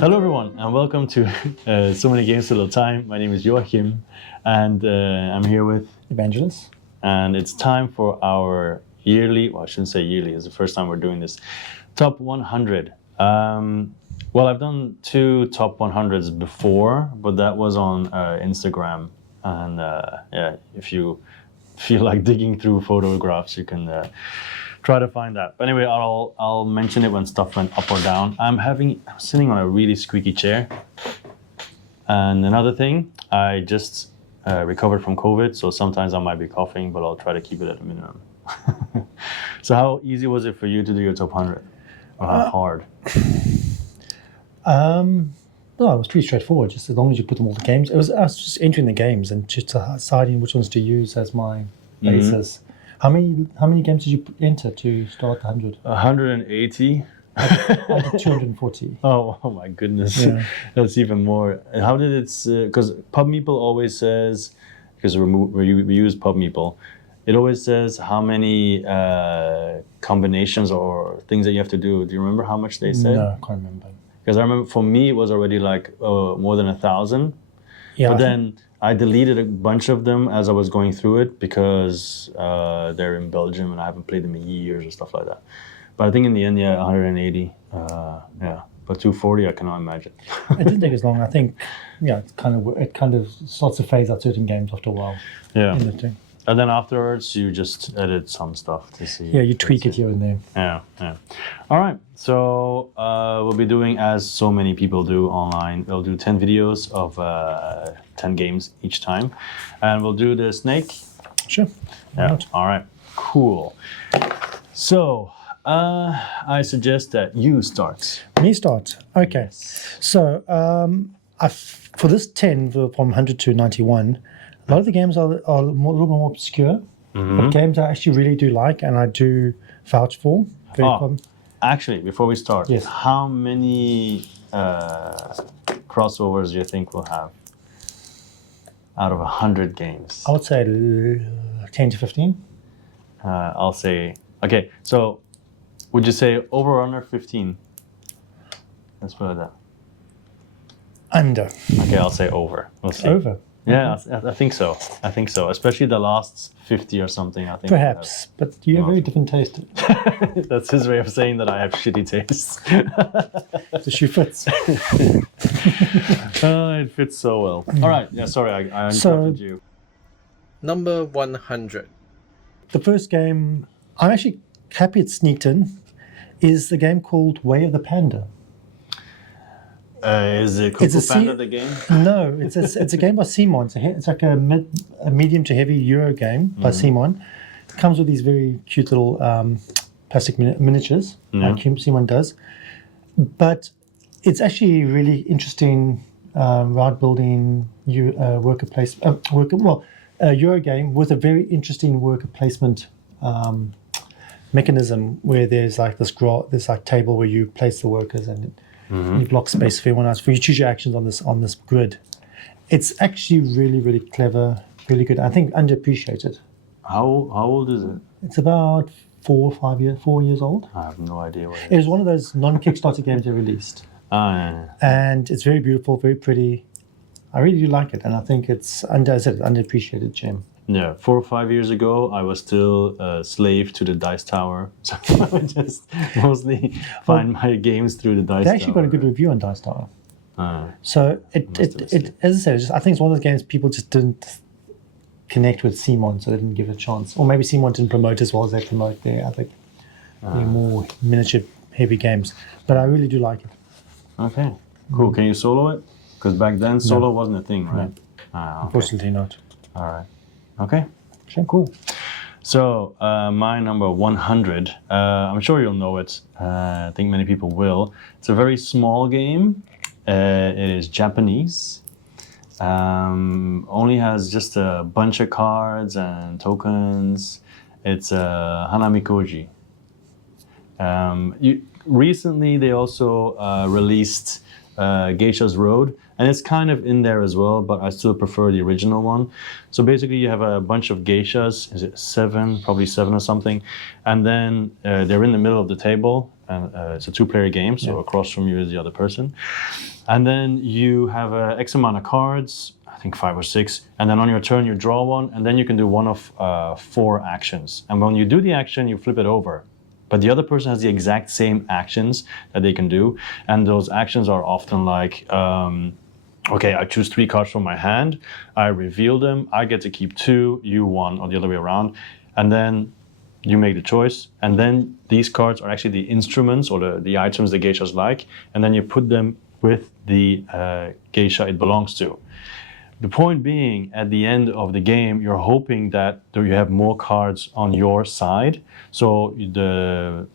Hello everyone and welcome to So Many Games So Little Time. My name is Joachim and I'm here with Evangelos. And it's time for our yearly, well I shouldn't say yearly, it's the first time we're doing this, top 100. Well, I've done 2 top 100s before, but that was on Instagram. And yeah, if you feel like digging through photographs, you can try to find that. But anyway, I'll mention it when stuff went up or down. I'm sitting on a really squeaky chair. And another thing, I just recovered from COVID, so sometimes I might be coughing, but I'll try to keep it at a minimum. So how easy was it for you to do your top 100? Or how hard? No, it was pretty straightforward. Just as long as you put them all the games, I was just entering the games and just deciding which ones to use as my basis. How many games did you enter to start the 100? 180. I did 240. Oh my goodness, Yeah. That's even more. How did it? Because PubMeeple always says, because we use PubMeeple, it always says how many combinations or things that you have to do. Do you remember how much they said? No, I can't remember. Because I remember for me it was already like more than 1,000. Yeah, But then I deleted a bunch of them as I was going through it because they're in Belgium and I haven't played them in years or stuff like that. But I think in the end, yeah, 180. Yeah, but 240, I cannot imagine. it didn't take as long. I think, yeah, it kind of starts to phase out certain games after a while. Yeah. In the thing. And then afterwards, you just edit some stuff to see. Yeah, you tweak it here and there. Yeah. All right. So we'll be doing as so many people do online. We'll do 10 videos of 10 games each time. And we'll do the snake. Sure. Yeah. All right. Cool. So I suggest that you start. Me start. Okay. So for this 10, from 100 to 91, a lot of the games are a little bit more obscure, but games I actually really do like and I do vouch for. Actually, before we start, yes. How many crossovers do you think we'll have out of 100 games? I would say 10 to 15. I'll say, okay, so would you say over or under 15? Let's put it that. Under. Okay, I'll say over. We'll see. Over. Yeah, I think so. Especially the last 50 or something. I think. Perhaps, but you have very different taste. That's his way of saying that I have shitty taste. The shoe fits. It fits so well. All right. Yeah. Sorry, I interrupted you. Number 100. The first game I'm actually happy it sneaked in is the game called Way of the Panda. Is it Kung Fu Panda the game? No, it's a game by Simon. It's like a medium to heavy Euro game by Simon. It comes with these very cute little plastic miniatures, like Simon does. But it's actually really interesting route building Euro game with a very interesting worker placement mechanism where there's like this table where you place the workers and you block space for everyone else. You choose your actions on this grid. It's actually really, really clever, really good. I think underappreciated. How old is it? It's about 4 years old. I have no idea what It was one of those non-Kickstarter games they released. Yeah. And it's very beautiful, very pretty. I really do like it, and I think it's underappreciated gem. Yeah, 4 or 5 years ago, I was still a slave to the Dice Tower. So I would just mostly find my games through the Dice Tower. They actually got a good review on Dice Tower. So it as I said, I think it's one of those games people just didn't connect with Simon, so they didn't give it a chance. Or maybe Simon didn't promote as well as they promote their more miniature heavy games. But I really do like it. Okay, cool. Can you solo it? Because back then solo wasn't a thing, right? No. Okay. Unfortunately not. All right. Okay. Sure. Cool. So my number 100, I'm sure you'll know it. I think many people will. It's a very small game. It is Japanese. Only has just a bunch of cards and tokens. It's Hanamikoji. Recently, they also released Geisha's Road, and it's kind of in there as well, but I still prefer the original one. So basically you have a bunch of geishas, is it 7, probably 7 or something, and then they're in the middle of the table, and it's a two-player game, so across from you is the other person. And then you have X amount of cards, I think 5 or 6, and then on your turn you draw one, and then you can do one of 4 actions. And when you do the action, you flip it over. But the other person has the exact same actions that they can do, and those actions are often like, okay, I choose 3 cards from my hand, I reveal them, I get to keep 2, you 1, or the other way around, and then you make the choice, and then these cards are actually the instruments or the items the geishas like, and then you put them with the geisha it belongs to. The point being, at the end of the game, you're hoping that you have more cards on your side, so the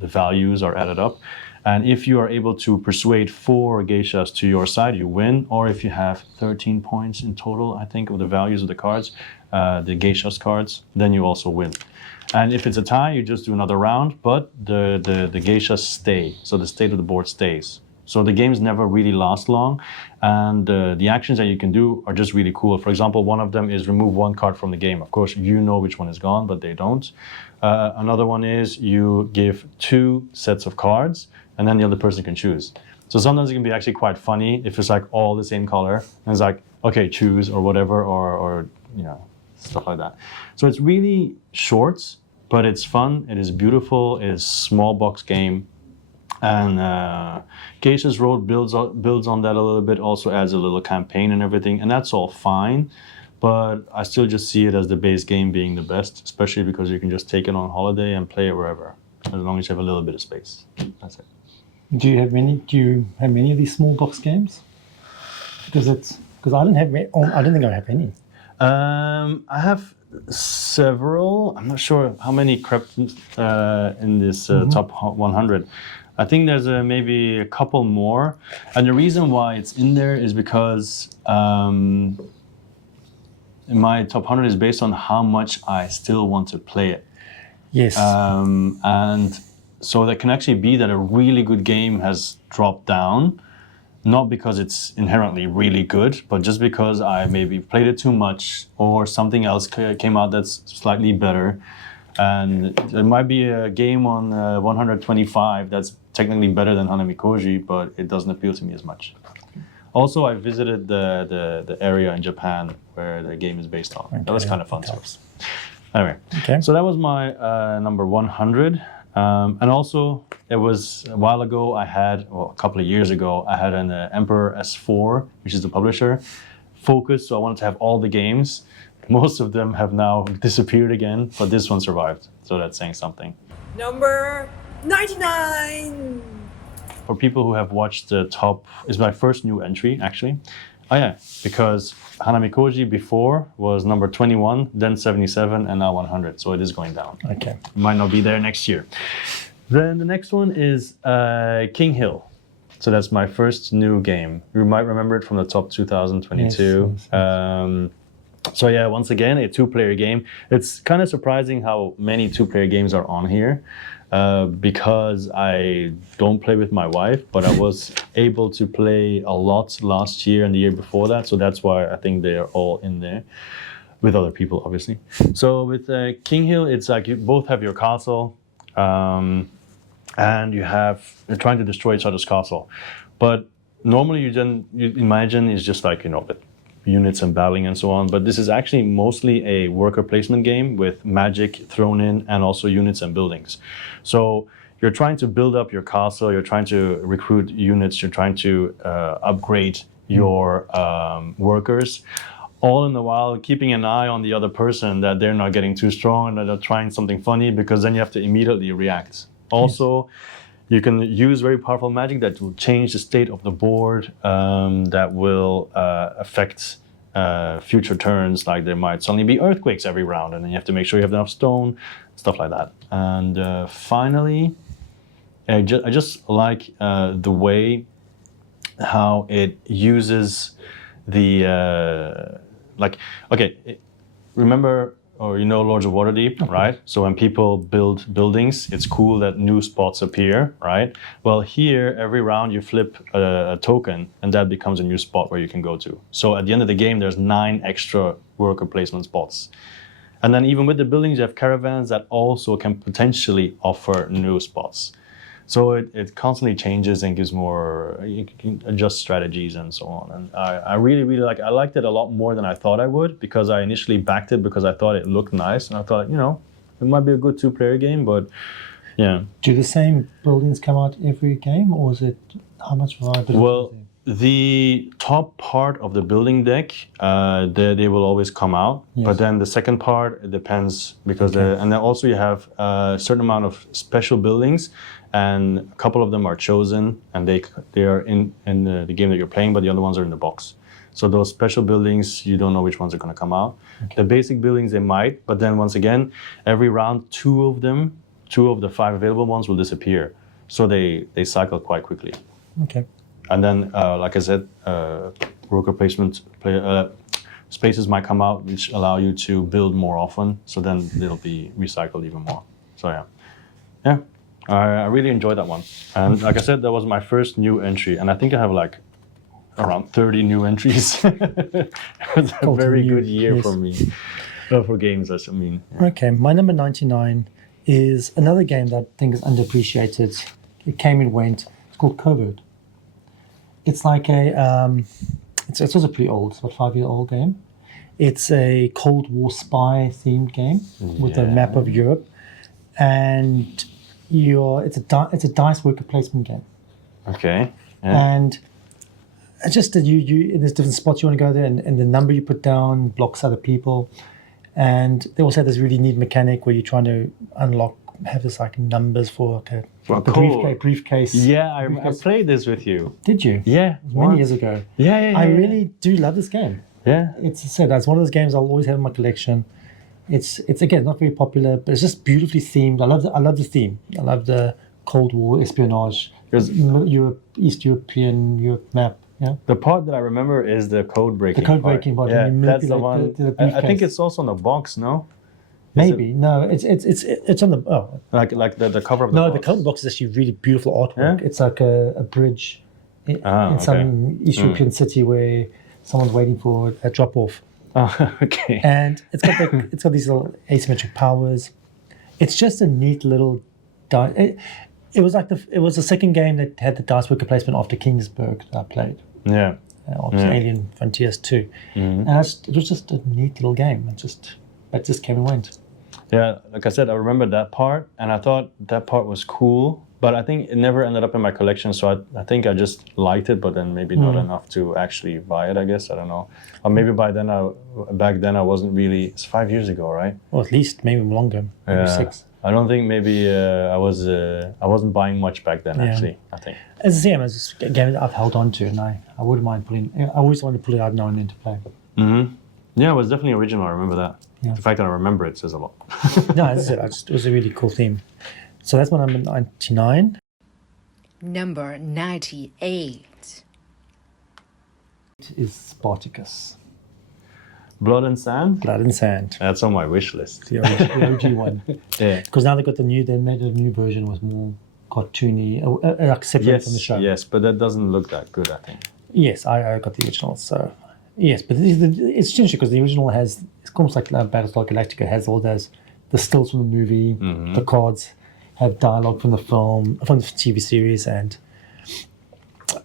values are added up. And if you are able to persuade 4 geishas to your side, you win. Or if you have 13 points in total, I think, of the values of the cards, the geishas cards, then you also win. And if it's a tie, you just do another round, but the geishas stay, so the state of the board stays. So the games never really last long, and the actions that you can do are just really cool. For example, one of them is remove 1 card from the game. Of course, you know which one is gone, but they don't. Another one is you give 2 sets of cards, and then the other person can choose. So sometimes it can be actually quite funny if it's like all the same color, and it's like, okay, choose or whatever, or you know, stuff like that. So it's really short, but it's fun. It is beautiful. It is a small box game. And Geisha's Road builds on that a little bit, also adds a little campaign and everything, and that's all fine. But I still just see it as the base game being the best, especially because you can just take it on holiday and play it wherever, as long as you have a little bit of space. That's it. Do you have many of these small box games? Because I don't think I have any. I have several. I'm not sure how many crept in this top 100. I think there's maybe a couple more. And the reason why it's in there is because my top 100 is based on how much I still want to play it. Yes. And so that can actually be that a really good game has dropped down, not because it's inherently really good, but just because I maybe played it too much or something else came out that's slightly better. And there might be a game on 125 that's technically better than Hanamikoji, but it doesn't appeal to me as much. Also, I visited the area in Japan where the game is based on. Okay, that was kind of fun too. Anyway, so that was my number 100. And also, it was a while ago, a couple of years ago, I had an Emperor S4, which is the publisher, focused, so I wanted to have all the games. Most of them have now disappeared again, but this one survived, so that's saying something. Number 99! For people who have watched the top, is my first new entry, actually. Oh yeah, because Hanamikoji before was number 21, then 77, and now 100, so it is going down. Okay. It might not be there next year. Then the next one is King Hill. So that's my first new game. You might remember it from the top 2022. Yes. So yeah, once again, a 2-player game. It's kind of surprising how many 2-player games are on here because I don't play with my wife, but I was able to play a lot last year and the year before that. So that's why I think they are all in there with other people, obviously. So with King Hill, it's like you both have your castle and you're trying to destroy each other's castle. But normally you imagine it's just like, with units and battling and so on, but this is actually mostly a worker placement game with magic thrown in and also units and buildings. So you're trying to build up your castle, you're trying to recruit units, you're trying to upgrade your workers, all in the while keeping an eye on the other person that they're not getting too strong and that they're trying something funny, because then you have to immediately react. Also, you can use very powerful magic that will change the state of the board, that will affect future turns, like there might suddenly be earthquakes every round, and then you have to make sure you have enough stone, stuff like that. And finally, I just like the way how it uses the, remember, or Lords of Waterdeep, right? So when people build buildings, it's cool that new spots appear, right? Well, here, every round you flip a token, and that becomes a new spot where you can go to. So at the end of the game, there's 9 extra worker placement spots. And then even with the buildings, you have caravans that also can potentially offer new spots. So it constantly changes and gives more. You can adjust strategies and so on. And I really really I liked it a lot more than I thought I would, because I initially backed it because I thought it looked nice and I thought it might be a good 2-player game, but yeah. Do the same buildings come out every game, or is it how much variety? Well, the top part of the building deck, they will always come out. Yes. But then the second part, it depends, because and then also you have a certain amount of special buildings, and a couple of them are chosen, and they are in the game that you're playing, but the other ones are in the box. So those special buildings, you don't know which ones are going to come out. Okay. The basic buildings, they might, but then once again, every round, two of the 5 available ones will disappear. So they cycle quite quickly. Okay. And then, like I said, worker placement spaces might come out, which allow you to build more often. So then they'll be recycled even more. So yeah, I really enjoyed that one. And like I said, that was my first new entry, and I think I have around 30 new entries. It was a very good year for me, for games. I mean. Yeah. Okay, my number 99 is another game that I think is underappreciated. It came and went. It's called Covert. It's like it's also pretty old. It's about 5-year-old game. It's a Cold War spy themed game with a map of Europe, and it's a dice worker placement game. Okay. Yeah. And it's just that you there's different spots you want to go there, and the number you put down blocks other people. And they also have this really neat mechanic where you're trying to have this numbers for a briefcase. Yeah, I played this with you. Did you? Yeah, many years ago. Yeah. I really do love this game. Yeah, It's one of those games I'll always have in my collection. It's again not very popular, but it's just beautifully themed. I love the theme. I love the Cold War espionage, East Europe map. Yeah. The part that I remember is the code breaking. The code breaking part. Yeah, that's the one. I think it's also on the box. No. Maybe no. It's on the like the cover of the box. The cover of the box is actually really beautiful artwork. Yeah? It's like a bridge in some East European city where someone's waiting for a drop off. Oh, okay. And it's got these little asymmetric powers. It's just a neat little. It was the second game that had the dice worker placement after Kingsburg that I played. Yeah. Alien Frontiers 2. Mm-hmm. And it was just a neat little game. It just came and went. Yeah, like I said, I remember that part, and I thought that part was cool, but I think it never ended up in my collection, so I think I just liked it, but then maybe not enough to actually buy it, I guess. I don't know. Or maybe back then I wasn't really. It's 5 years ago, right? Or at least maybe longer, maybe 6. I don't think maybe I wasn't buying much back then, actually, I think. It's the same as a game that I've held on to, and I wouldn't mind I always want to pull it out now and then to play. Mm-hmm. Yeah, it was definitely original, I remember that. Yeah. The fact that I remember it says a lot. No, as I said, it was a really cool theme. So that's my number 99. Number 98 is Spartacus. Blood and Sand? Blood and Sand. That's on my wish list. The OG one. Yeah. Because now they made a new version with more cartoony, separate from the show. Yes, but that doesn't look that good, I think. Yes, I got the original, so... Yes, but it's strange because the original it's almost like Battlestar Galactica has all the stills from the movie, the cards have dialogue from the film, from the TV series, and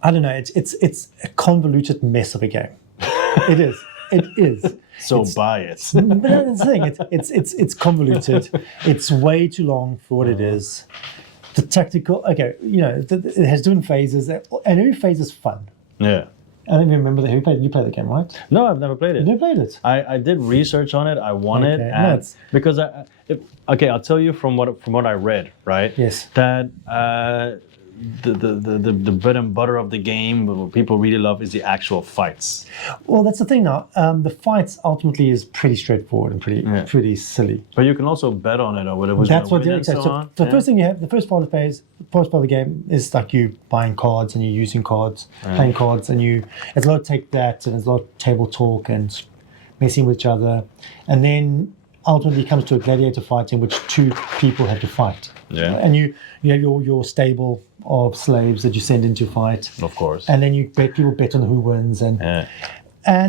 I don't know, it's a convoluted mess of a game. It is. So buy it. But that's the thing, it's convoluted. It's way too long for what it is. The tactical, it has different phases, and every phase is fun. Yeah. I don't even remember you played the game, right? No, I've never played it. You never played it? I did research on it. I won it, and because I'll tell you from what I read, right? Yes. That the bread and butter of the game, what people really love, is the actual fights. Well, that's the thing now. The fights ultimately is pretty straightforward and pretty silly. But you can also bet on it or whatever. That's what you're exactly. So the first thing you have, the first part of the game is like you buying cards and you're using cards, playing cards, and there's a lot of take that and there's a lot of table talk and messing with each other, and then ultimately it comes to a gladiator fight in which two people have to fight. Yeah. And you have your stable of slaves that you send into fight. Of course. And then people bet on who wins, and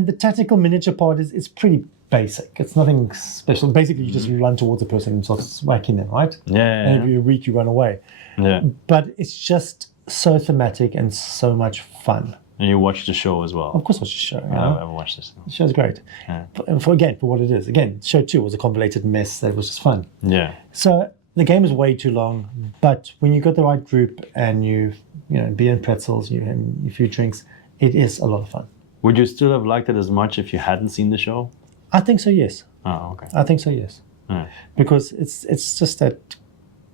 the tactical miniature part is pretty basic. It's nothing special. Basically, you just run towards a person and start whacking them, right? Yeah. And if you're weak, you run away. Yeah. But it's just so thematic and so much fun. And you watch the show as well. Of course, watch the show. You I know? haven't watched this. The show's great. Yeah. For what it is. Again, show 2 was a convoluted mess that was just fun. Yeah. So the game is way too long, but when you got the right group and you beer and pretzels, and a few drinks, it is a lot of fun. Would you still have liked it as much if you hadn't seen the show? I think so, yes. Oh, okay. I think so, yes. Yeah. Because it's just that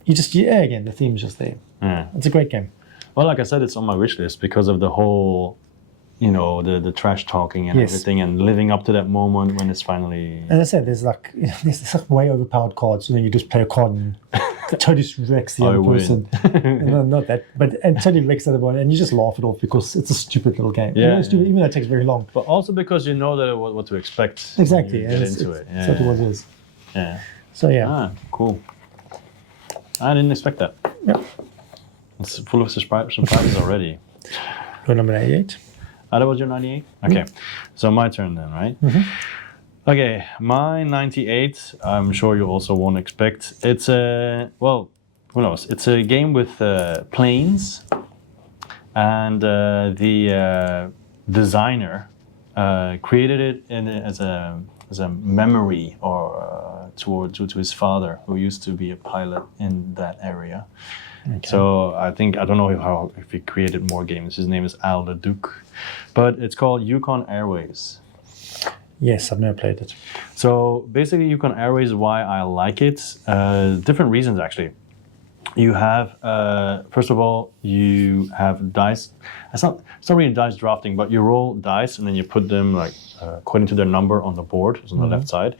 again, the theme's just there. Yeah. It's a great game. Well, like I said, it's on my wish list because of the whole, the trash talking and Yes. everything, and living up to that moment when it's finally. As I said, there's like way overpowered cards, and then you just play a card and totally wrecks the I other win. person. No, not that, and totally wrecks the other one, and you just laugh it off because it's a stupid little game. Yeah, Stupid, even though it takes very long. But also because you know that what to expect. Exactly, When and you it's get into it. Yeah. exactly what it is. Yeah. So yeah, Cool. I didn't expect that. yeah. It's full of surprises already. Go number 98. That was your 98? Okay. So my turn then, right? Okay, my 98, I'm sure you also won't expect. It's who knows? It's a game with planes, and the designer created it as a memory or to his father, who used to be a pilot in that area. Okay. So I don't know if he created more games. His name is Al the Duke, but it's called Yukon Airways. Yes, I've never played it. So basically, Yukon Airways, why I like it, different reasons actually. You have, first of all, you have dice. It's not really dice drafting, but you roll dice and then you put them according to their number on the board, it's on the left side.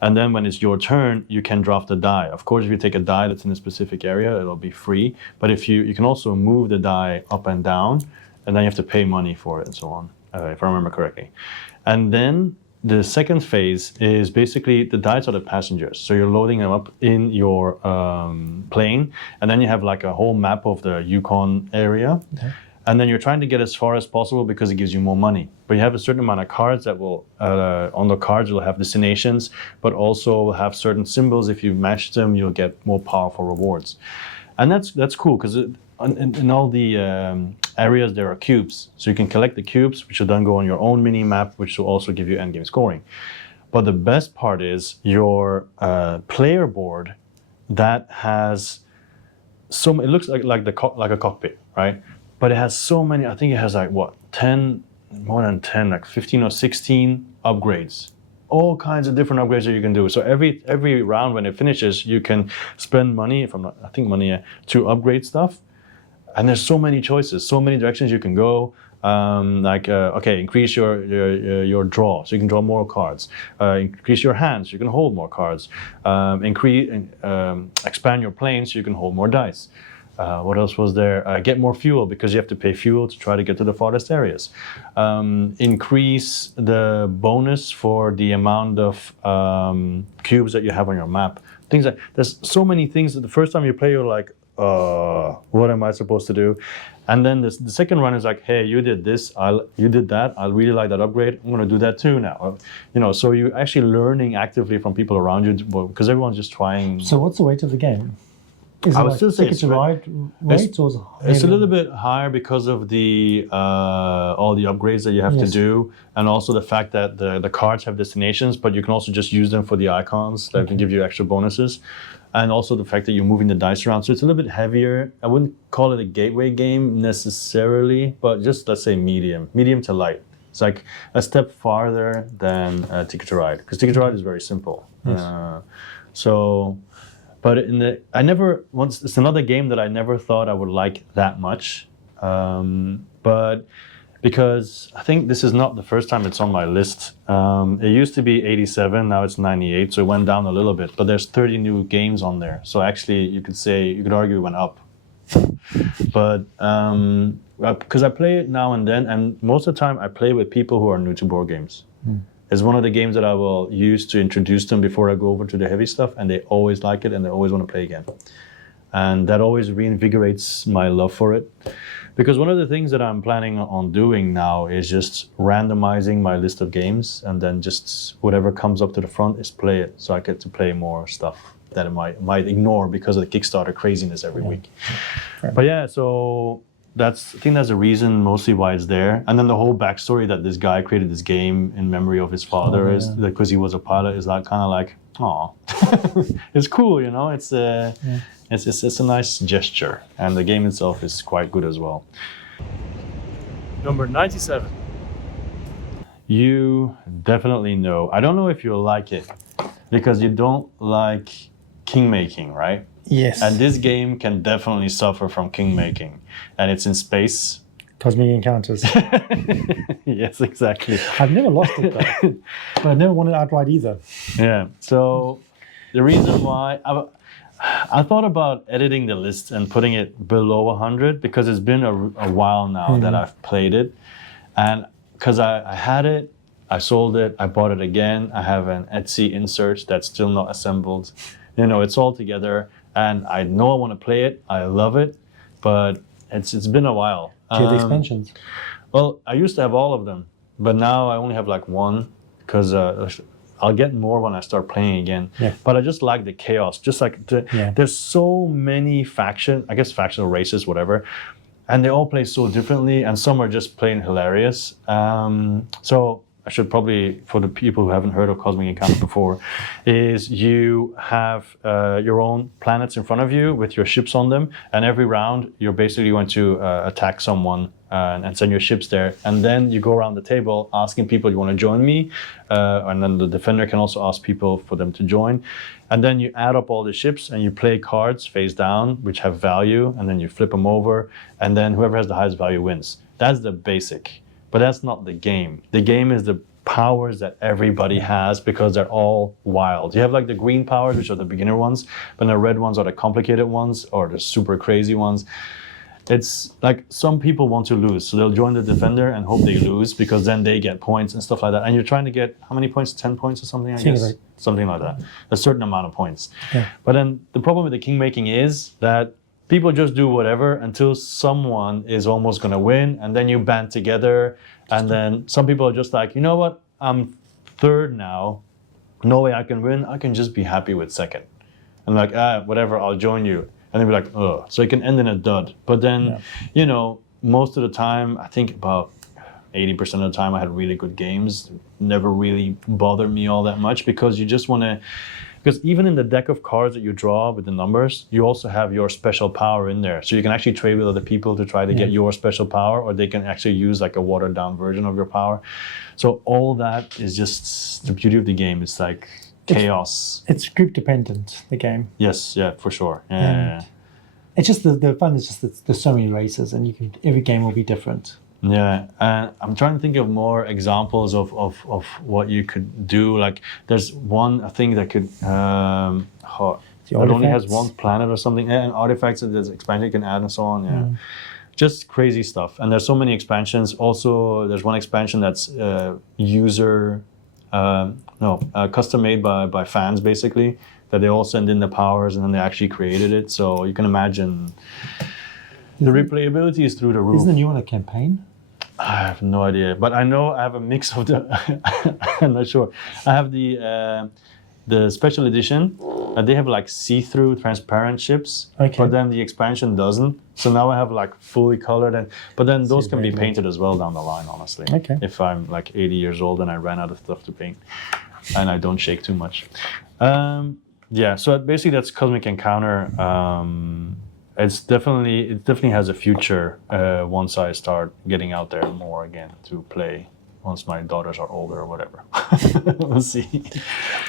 And then when it's your turn, you can draft a die. Of course, if you take a die that's in a specific area, it'll be free. But if you can also move the die up and down, and then you have to pay money for it and so on, if I remember correctly. And then the second phase is basically the dice are the passengers. So you're loading them up in your plane, and then you have like a whole map of the Yukon area. Okay. And then you're trying to get as far as possible because it gives you more money. But you have a certain amount of cards that will, on the cards you'll have destinations, but also have certain symbols. If you match them, you'll get more powerful rewards. And that's cool because in all the areas there are cubes. So you can collect the cubes, which will then go on your own mini map, which will also give you endgame scoring. But the best part is your player board that has it looks like a cockpit, right? But it has so many, I think it has more than 10, like 15 or 16 upgrades. All kinds of different upgrades that you can do. So every round when it finishes, you can spend money, to upgrade stuff. And there's so many choices, so many directions you can go. Increase your draw, so you can draw more cards. Increase your hands, so you can hold more cards. Expand your plane, so you can hold more dice. What else was there? Get more fuel, because you have to pay fuel to try to get to the farthest areas. Increase the bonus for the amount of cubes that you have on your map. Things like there's so many things that the first time you play, you're like, what am I supposed to do? And then the second run is like, hey, you did this, you did that, I really like that upgrade, I'm going to do that too now. So you're actually learning actively from people around you, because everyone's just trying. So what's the weight of the game? Is I it would like still say Ticket to Ride weight, or is it It's a little bit higher because of the all the upgrades that you have to do, and also the fact that the cards have destinations, but you can also just use them for the icons that can give you extra bonuses, and also the fact that you're moving the dice around. So it's a little bit heavier. I wouldn't call it a gateway game necessarily, but just let's say medium to light. It's like a step farther than Ticket to Ride, because Ticket to Ride is very simple. Yes. But it's another game that I never thought I would like that much. But because I think this is not the first time it's on my list. It used to be 87, now it's 98, so it went down a little bit. But there's 30 new games on there. So actually you could argue it went up. But because I play it now and then, and most of the time I play with people who are new to board games. It's one of the games that I will use to introduce them before I go over to the heavy stuff, and they always like it and they always want to play again. And that always reinvigorates my love for it. Because one of the things that I'm planning on doing now is just randomizing my list of games, and then just whatever comes up to the front is play it. So I get to play more stuff that I might ignore because of the Kickstarter craziness every week. But yeah, so I think that's the reason mostly why it's there. And then the whole backstory that this guy created this game in memory of his father is because he was a pilot is like kind of like, oh, it's cool, you know. It's a nice gesture, and the game itself is quite good as well. Number 97. You definitely know. I don't know if you'll like it because you don't like king making, right? Yes. And this game can definitely suffer from king making, and it's in space. Cosmic Encounters. Yes, exactly. I've never lost it though, but I never won it outright either. Yeah. So the reason why I thought about editing the list and putting it below 100 because it's been a while now that I've played it, and because I had it, I sold it, I bought it again. I have an Etsy insert that's still not assembled. You know, it's all together, and I know I want to play it. I love it, but it's been a while. Do you have the expansions? Well, I used to have all of them, but now I only have like one because I'll get more when I start playing again. Yeah. But I just like the chaos. Just like there's so many factional races, whatever, and they all play so differently, and some are just plain hilarious. So I should probably, for the people who haven't heard of Cosmic Encounter before, is you have your own planets in front of you with your ships on them, and every round you're basically going to attack someone and send your ships there, and then you go around the table asking people, you want to join me? And then the defender can also ask people for them to join, and then you add up all the ships and you play cards face down which have value, and then you flip them over, and then whoever has the highest value wins. That's the basic. But that's not the game. The game is the powers that everybody has because they're all wild. You have like the green powers, which are the beginner ones, but the red ones are the complicated ones or the super crazy ones. It's like some people want to lose, so they'll join the defender and hope they lose because then they get points and stuff like that. And you're trying to get how many points? 10 points or something, I guess? Something like that. A certain amount of points. Yeah. But then the problem with the king making is that people just do whatever until someone is almost going to win, and then you band together, and then some people are just like, you know what, I'm third now, no way I can win, I can just be happy with second. And like, whatever, I'll join you. And they'll be like, ugh. So it can end in a dud. But then, you know, most of the time, I think about 80% of the time I had really good games. Never really bothered me all that much because you just want to, because even in the deck of cards that you draw with the numbers, you also have your special power in there. So you can actually trade with other people to try to get your special power, or they can actually use like a watered down version of your power. So all that is just the beauty of the game. It's like chaos. It's group dependent, the game. Yes, yeah, for sure. Yeah. It's just the fun is just that there's so many races, and every game will be different. Yeah, and I'm trying to think of more examples of what you could do. Like there's one I think that could it only has one planet or something, and artifacts and there's expansion you can add and so on. Yeah. Just crazy stuff. And there's so many expansions. Also, there's one expansion that's custom made by fans basically, that they all send in the powers and then they actually created it. So you can imagine the replayability is through the roof. Isn't the new one a campaign? I have no idea, but I know I have a mix of the. I'm not sure. I have the special edition. They have like see-through, transparent ships, but then the expansion doesn't. So now I have like fully colored, but then those can be painted as well down the line. Honestly, if I'm like 80 years old and I ran out of stuff to paint, and I don't shake too much. So basically that's Cosmic Encounter. It definitely has a future once I start getting out there more again to play, once my daughters are older or whatever. We'll see.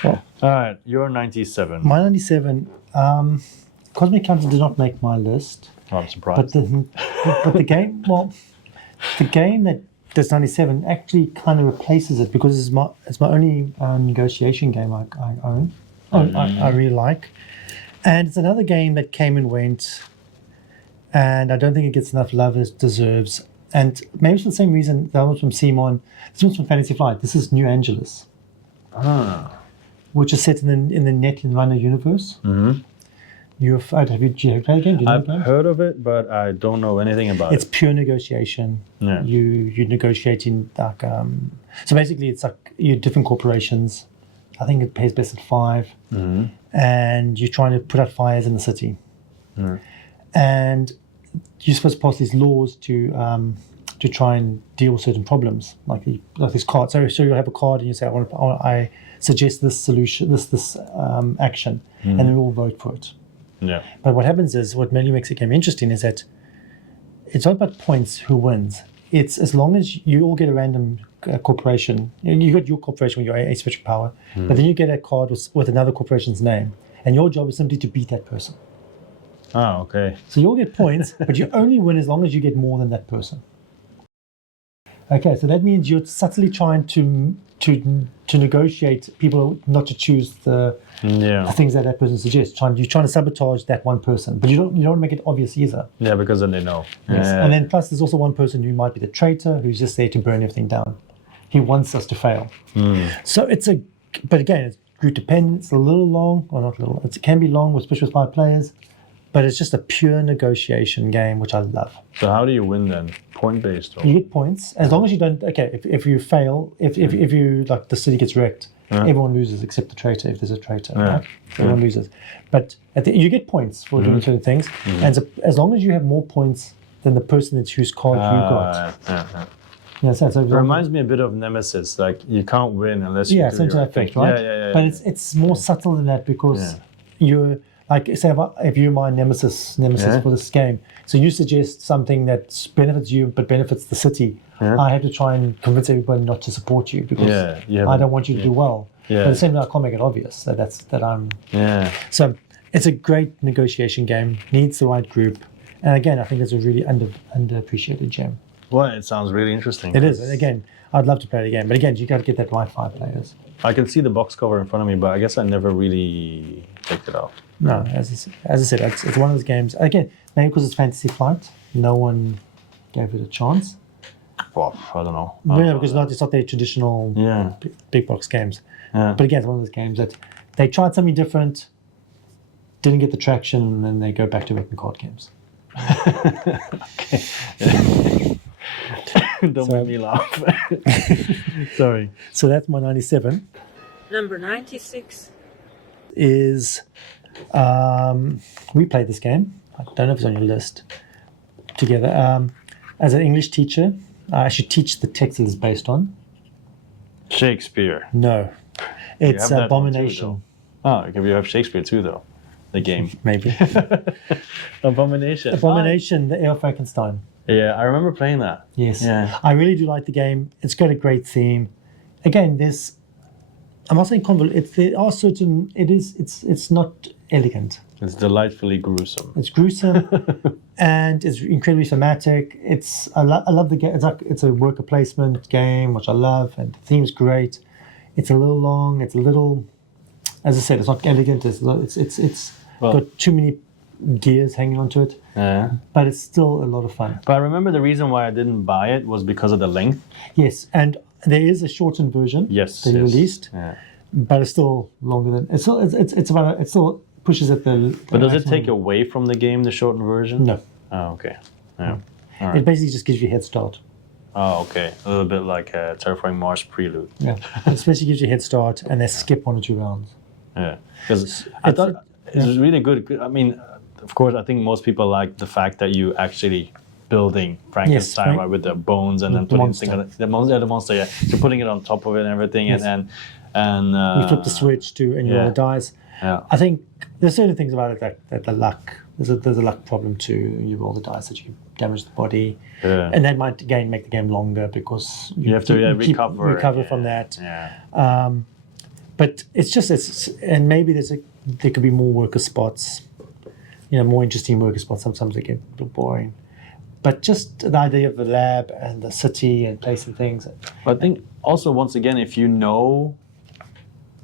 Well, all right, you're 97. My 97, Cosmic Encounter did not make my list. Oh, I'm surprised. But the game, the game that does 97 actually kind of replaces it because it's my only negotiation game I own. I really like. And it's another game that came and went, and I don't think it gets enough love as it deserves. And maybe it's for the same reason that was from Simon. This one's from Fantasy Flight. This is Evangelos, which is set in the Netlin Runner universe. Mm-hmm. Have you played the game? Do you know I've the game? heard of it, but I don't know anything about It's it. pure negotiation. Yeah. You negotiating like so basically it's like you different corporations. I think it pays best at 5, and you're trying to put out fires in the city, and you're supposed to pass these laws to try and deal with certain problems, like this card. So you'll have a card and you say, I suggest this solution, this action, and then we all vote for it. Yeah. But what happens is, what mainly makes the game interesting is that it's not about points who wins. It's as long as you all get a random corporation, and you got your corporation with your asymmetric power, but then you get a card with another corporation's name, and your job is simply to beat that person. Oh, okay. So you all get points, but you only win as long as you get more than that person. Okay, so that means you're subtly trying to negotiate people not to choose the things that person suggests. You're trying to sabotage that one person, but you don't make it obvious either. Yeah, because then they know. Yes. Yeah. And then plus there's also one person who might be the traitor who's just there to burn everything down. He wants us to fail. So but again, it's group dependent. It's a little long, or not little. It can be long, especially with 5 players. But it's just a pure negotiation game, which I love. So how do you win then? Point based? Or? You get points as long as you don't. Okay, if you fail, if you like the city gets wrecked, everyone loses except the traitor. If there's a traitor, right? Everyone loses. But you get points for doing certain things, and so, as long as you have more points than the person whose card you got. Yeah, so it reminds me a bit of Nemesis. Like you can't win unless you do something your to that thing. effect, right? Yeah. But it's more subtle than that because you're. Like, say, if you're my nemesis for this game, so you suggest something that benefits you but benefits the city, I have to try and convince everybody not to support you because I don't want you to do well. But at the same time, I can't make it obvious that I'm. Yeah. So it's a great negotiation game. Needs the right group, and again, I think it's a really underappreciated gem. Well, it sounds really interesting. It is. And again, I'd love to play it again, but again, you got to get that right 5 players. I can see the box cover in front of me, but I guess I never really checked it out. No, as I said, it's one of those games. Again, maybe because it's Fantasy Flight, no one gave it a chance. Well, I don't know. Yeah, because it's not their traditional big box games. Yeah. But again, it's one of those games that they tried something different, didn't get the traction, and then they go back to making card games. Don't make me laugh. Sorry. So that's my 97. Number 96. Is we played this game. I don't know if it's on your list. Together, as an English teacher, I should teach the text it is based on. Shakespeare. No, it's have that one too, Abomination. Oh, okay, we have Shakespeare too, though. The game. Maybe Abomination. Abomination, the Air Frankenstein. Yeah, I remember playing that. Yes, Yeah. I really do like the game. It's got a great theme. Again, I'm not saying convoluted. There are certain. It's not elegant. It's delightfully gruesome. It's gruesome, and it's incredibly thematic. I love the game. It's a worker placement game, which I love, and the theme's great. It's a little long. It's a little, as I said, it's not elegant. It's got too many gears hanging onto it. Yeah. But it's still a lot of fun. But I remember the reason why I didn't buy it was because of the length. Yes, and there is a shortened version. Yes. They released. Yeah. But it's still longer than it still pushes at the. But does it take away from the game, the shortened version? No. Oh, okay. Yeah. It basically just gives you a head start. Oh, okay. A little bit like Terraforming Mars Prelude. Yeah. It especially gives you a head start, and they skip 1 or 2 rounds. Yeah. Because I thought it was really good. I mean, of course, I think most people like the fact that you actually building Frankenstein right, with the bones and then putting the monster. Yeah. So putting it on top of it and everything, yes. and you flip the switch too, and you roll the dice. Yeah. I think there's certain things about it that the luck. There's a luck problem too. You roll the dice that you damage the body, and that might again make the game longer because you have to recover from that. Yeah. But and maybe there could be more worker spots, more interesting worker spots. Sometimes they get a bit boring. But just the idea of the lab and the city and placing things. But I think also, once again, if you know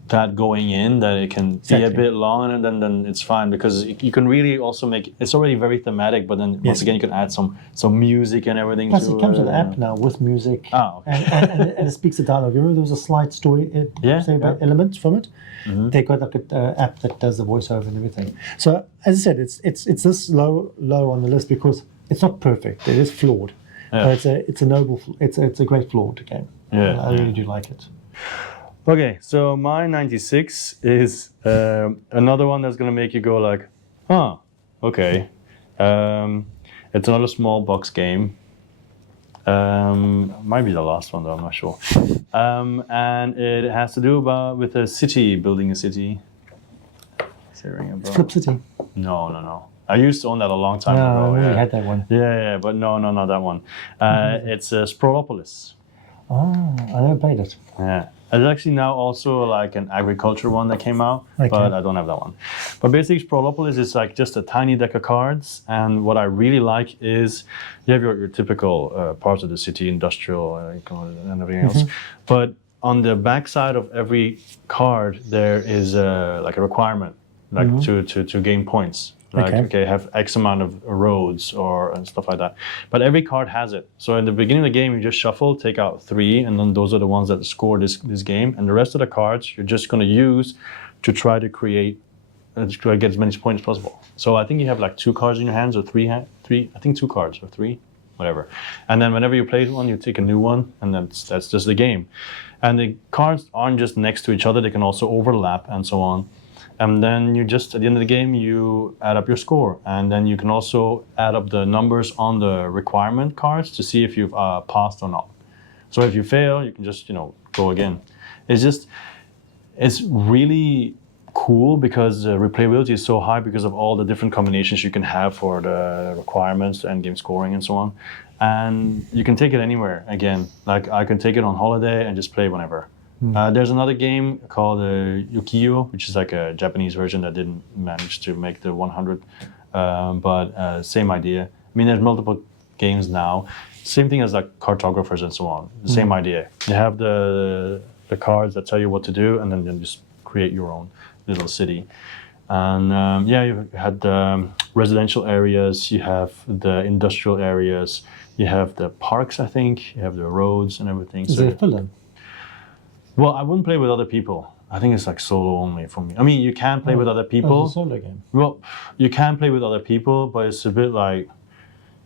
that going in, that it can be a bit long, and then it's fine, because you can really also make it's already very thematic, but then once again you can add some music and everything. Plus, to it comes with an app now with music, okay. and it speaks the dialogue. You remember there was a slight story, element from it. Mm-hmm. They got like an app that does the voiceover and everything. So as I said, it's this low on the list because it's not perfect. It is flawed, but it's a great flawed game. Yeah, I really do like it. Okay, so my 96 is another one that's going to make you go like, huh, okay. It's another small box game. Might be the last one though, I'm not sure. And it has to do with a city, building a city. Flip City. No. I used to own that a long time ago. I really had that one. Yeah, but no, not that one. It's Sprawlopolis. Oh, I never played it. Yeah. There's actually now also like an agriculture one that came out, but I don't have that one. But basically, Sprawlopolis is like just a tiny deck of cards, and what I really like is you have your typical parts of the city, industrial and everything else, but on the back side of every card there is like a requirement, like to gain points. Like, okay, have X amount of roads and stuff like that. But every card has it. So in the beginning of the game, you just shuffle, take out 3, and then those are the ones that score this game. And the rest of the cards, you're just going to use to try to create, try to get as many points as possible. So I think you have like 2 cards in your hands, or 3, I think 2 cards, or 3, whatever. And then whenever you play one, you take a new one, and that's just the game. And the cards aren't just next to each other, they can also overlap and so on. And then you just, at the end of the game, you add up your score. And then you can also add up the numbers on the requirement cards to see if you've passed or not. So if you fail, you can just, go again. It's really cool because the replayability is so high because of all the different combinations you can have for the requirements, the endgame scoring and so on. And you can take it anywhere, again. Like I can take it on holiday and just play whenever. There's another game called Yukio, which is like a Japanese version that didn't manage to make the 100, but same idea. I mean, there's multiple games now. Same thing as like cartographers and so on. The same idea. You have the cards that tell you what to do, and then you just create your own little city. And you had the residential areas, you have the industrial areas, you have the parks, I think, you have the roads and everything. Is there a villain? Well, I wouldn't play with other people. I think it's like solo only for me. I mean, you can play with other people. It's a solo game. Well, you can play with other people, but it's a bit like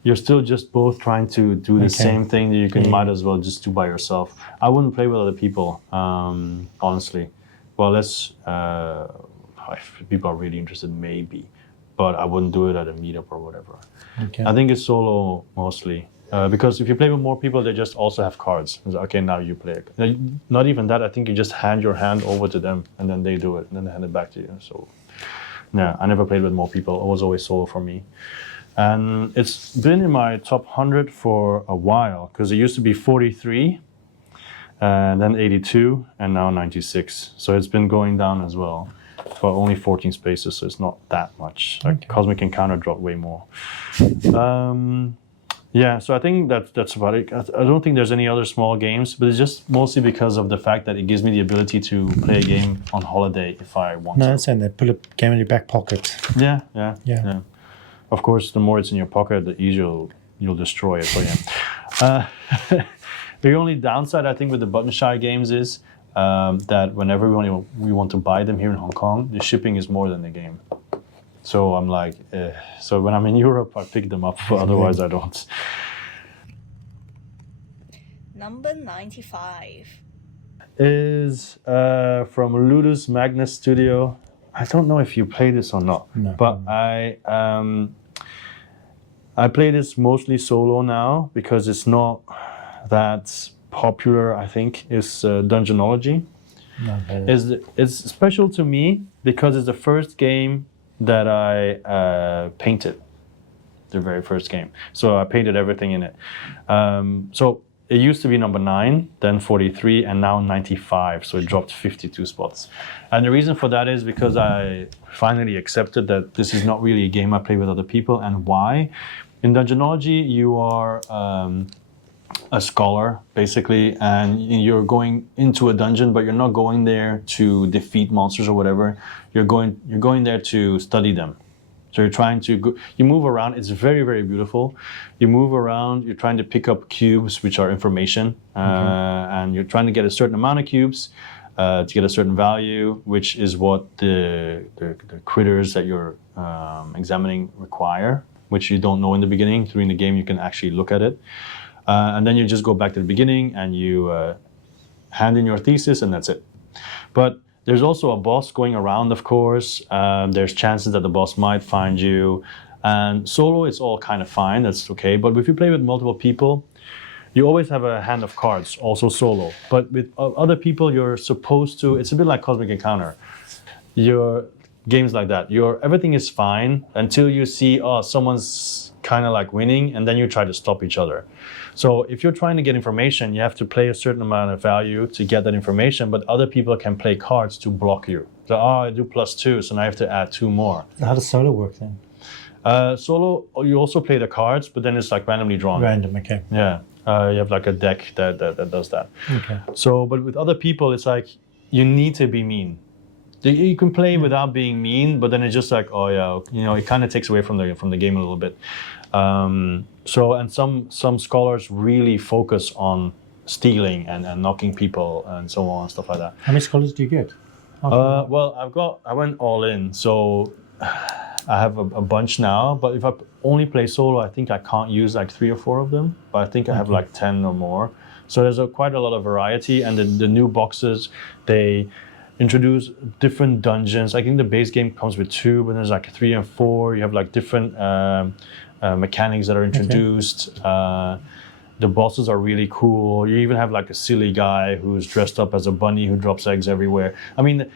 you're still just both trying to do the same thing that you might as well just do by yourself. I wouldn't play with other people, honestly. Well, unless if people are really interested, maybe. But I wouldn't do it at a meetup or whatever. Okay. I think it's solo mostly. Because if you play with more people, they just also have cards. It's like, okay, now you play it. Not even that, I think you just hand your hand over to them and then they do it and then they hand it back to you. So, yeah, I never played with more people. It was always solo for me. And it's been in my top 100 for a while because it used to be 43, and then 82, and now 96. So it's been going down as well. For only 14 spaces, so it's not that much. Like Cosmic Encounter dropped way more. Yeah, so I think that's about it. I don't think there's any other small games, but it's just mostly because of the fact that it gives me the ability to play a game on holiday if I want to. No, that's that. Put a game in your back pocket. Yeah. Of course, the more it's in your pocket, the easier you'll destroy it. But yeah. The only downside, I think, with the Button Shy games is that whenever we want to buy them here in Hong Kong, the shipping is more than the game. So I'm like, so when I'm in Europe, I pick them up, but otherwise I don't. Number 95 is from Ludus Magnus Studio. I don't know if you play this or not, but I play this mostly solo now because it's not that popular, I think, is Dungeonology. It's special to me because it's the first game that I painted, the very first game. So I painted everything in it. So it used to be number 9, then 43, and now 95. So it dropped 52 spots. And the reason for that is because I finally accepted that this is not really a game I play with other people. And why? In Dungeonology, you are a scholar basically, and you're going into a dungeon, but you're not going there to defeat monsters or whatever. You're going there to study them. So you're trying to go, you move around. It's very, very beautiful. You move around. You're trying to pick up cubes, which are information, and you're trying to get a certain amount of cubes to get a certain value, which is what the critters that you're examining require, which you don't know in the beginning. During the game, you can actually look at it, and then you just go back to the beginning and you hand in your thesis, and that's it. But there's also a boss going around, of course. There's chances that the boss might find you. And solo, it's all kind of fine, that's okay. But if you play with multiple people, you always have a hand of cards, also solo. But with other people, you're supposed to, it's a bit like Cosmic Encounter. Your games like that, everything is fine until you see, someone's kind of like winning, and then you try to stop each other. So if you're trying to get information, you have to play a certain amount of value to get that information, but other people can play cards to block you. So, I do +2, so now I have to add 2 more. How does solo work then? Solo, you also play the cards, but then it's like randomly drawn. Random, okay. Yeah, you have like a deck that does that. Okay. So, but with other people, it's like you need to be mean. You can play without being mean, but then it's just like, it kind of takes away from the game a little bit. So, and some scholars really focus on stealing and knocking people and so on and stuff like that. How many scholars do you get? Well, I went all in, so I have a bunch now. But if I only play solo, I think I can't use like 3 or 4 of them. But I think I have like 10 or more. So there's quite a lot of variety, and the new boxes, they introduce different dungeons. I think the base game comes with 2, but there's like 3 and 4. You have like different mechanics that are introduced. The bosses are really cool. You even have like a silly guy who's dressed up as a bunny who drops eggs everywhere. I mean,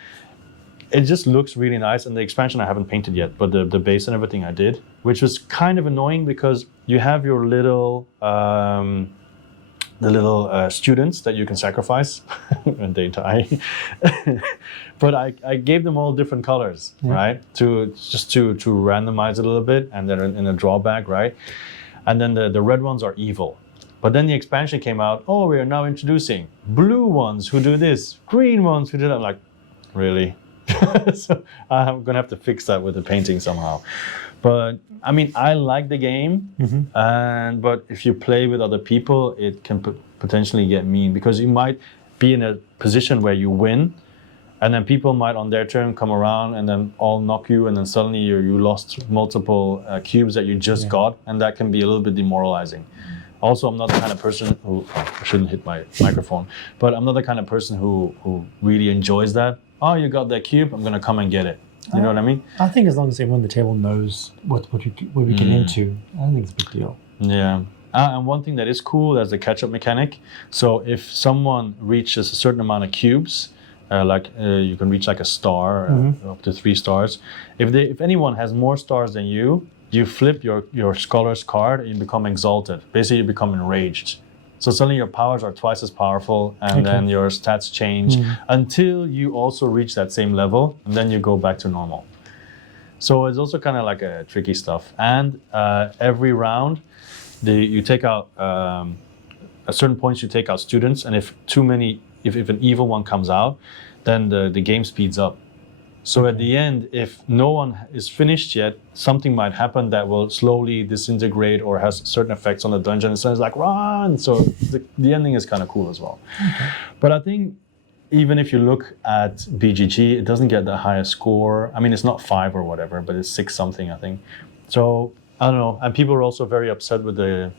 it just looks really nice. And the expansion I haven't painted yet, but the base and everything I did, which was kind of annoying because you have your little students that you can sacrifice when they die. But I gave them all different colors, right? To randomize it a little bit, and they're in a drawback, right? And then the red ones are evil. But then the expansion came out, we are now introducing blue ones who do this, green ones who do that. I'm like, really? So I'm gonna have to fix that with the painting somehow. But I mean, I like the game, but if you play with other people, it can potentially get mean, because you might be in a position where you win, and then people might on their turn come around and then all knock you, and then suddenly you lost multiple cubes that you just got, and that can be a little bit demoralizing. Also, I'm not the kind of person who, I shouldn't hit my microphone, but I'm not the kind of person who really enjoys that. You got that cube, I'm gonna come and get it. You know what I mean? I think as long as everyone at the table knows what we get into, I don't think it's a big deal. Yeah. And one thing that is cool, there's the catch-up mechanic. So if someone reaches a certain amount of cubes, you can reach like a star, up to 3 stars. If anyone has more stars than you flip your scholar's card and you become exalted. Basically, you become enraged. So suddenly your powers are twice as powerful, and then your stats change until you also reach that same level, and then you go back to normal. So it's also kind of like a tricky stuff. And every round, you take out at certain points you take out students, and if an evil one comes out, then the game speeds up. So at the end, if no one is finished yet, something might happen that will slowly disintegrate or has certain effects on the dungeon. And so it's like, run! So the ending is kind of cool as well. But I think even if you look at BGG, it doesn't get the highest score. I mean, it's not 5 or whatever, but it's 6 something, I think. So I don't know. And people were also very upset with the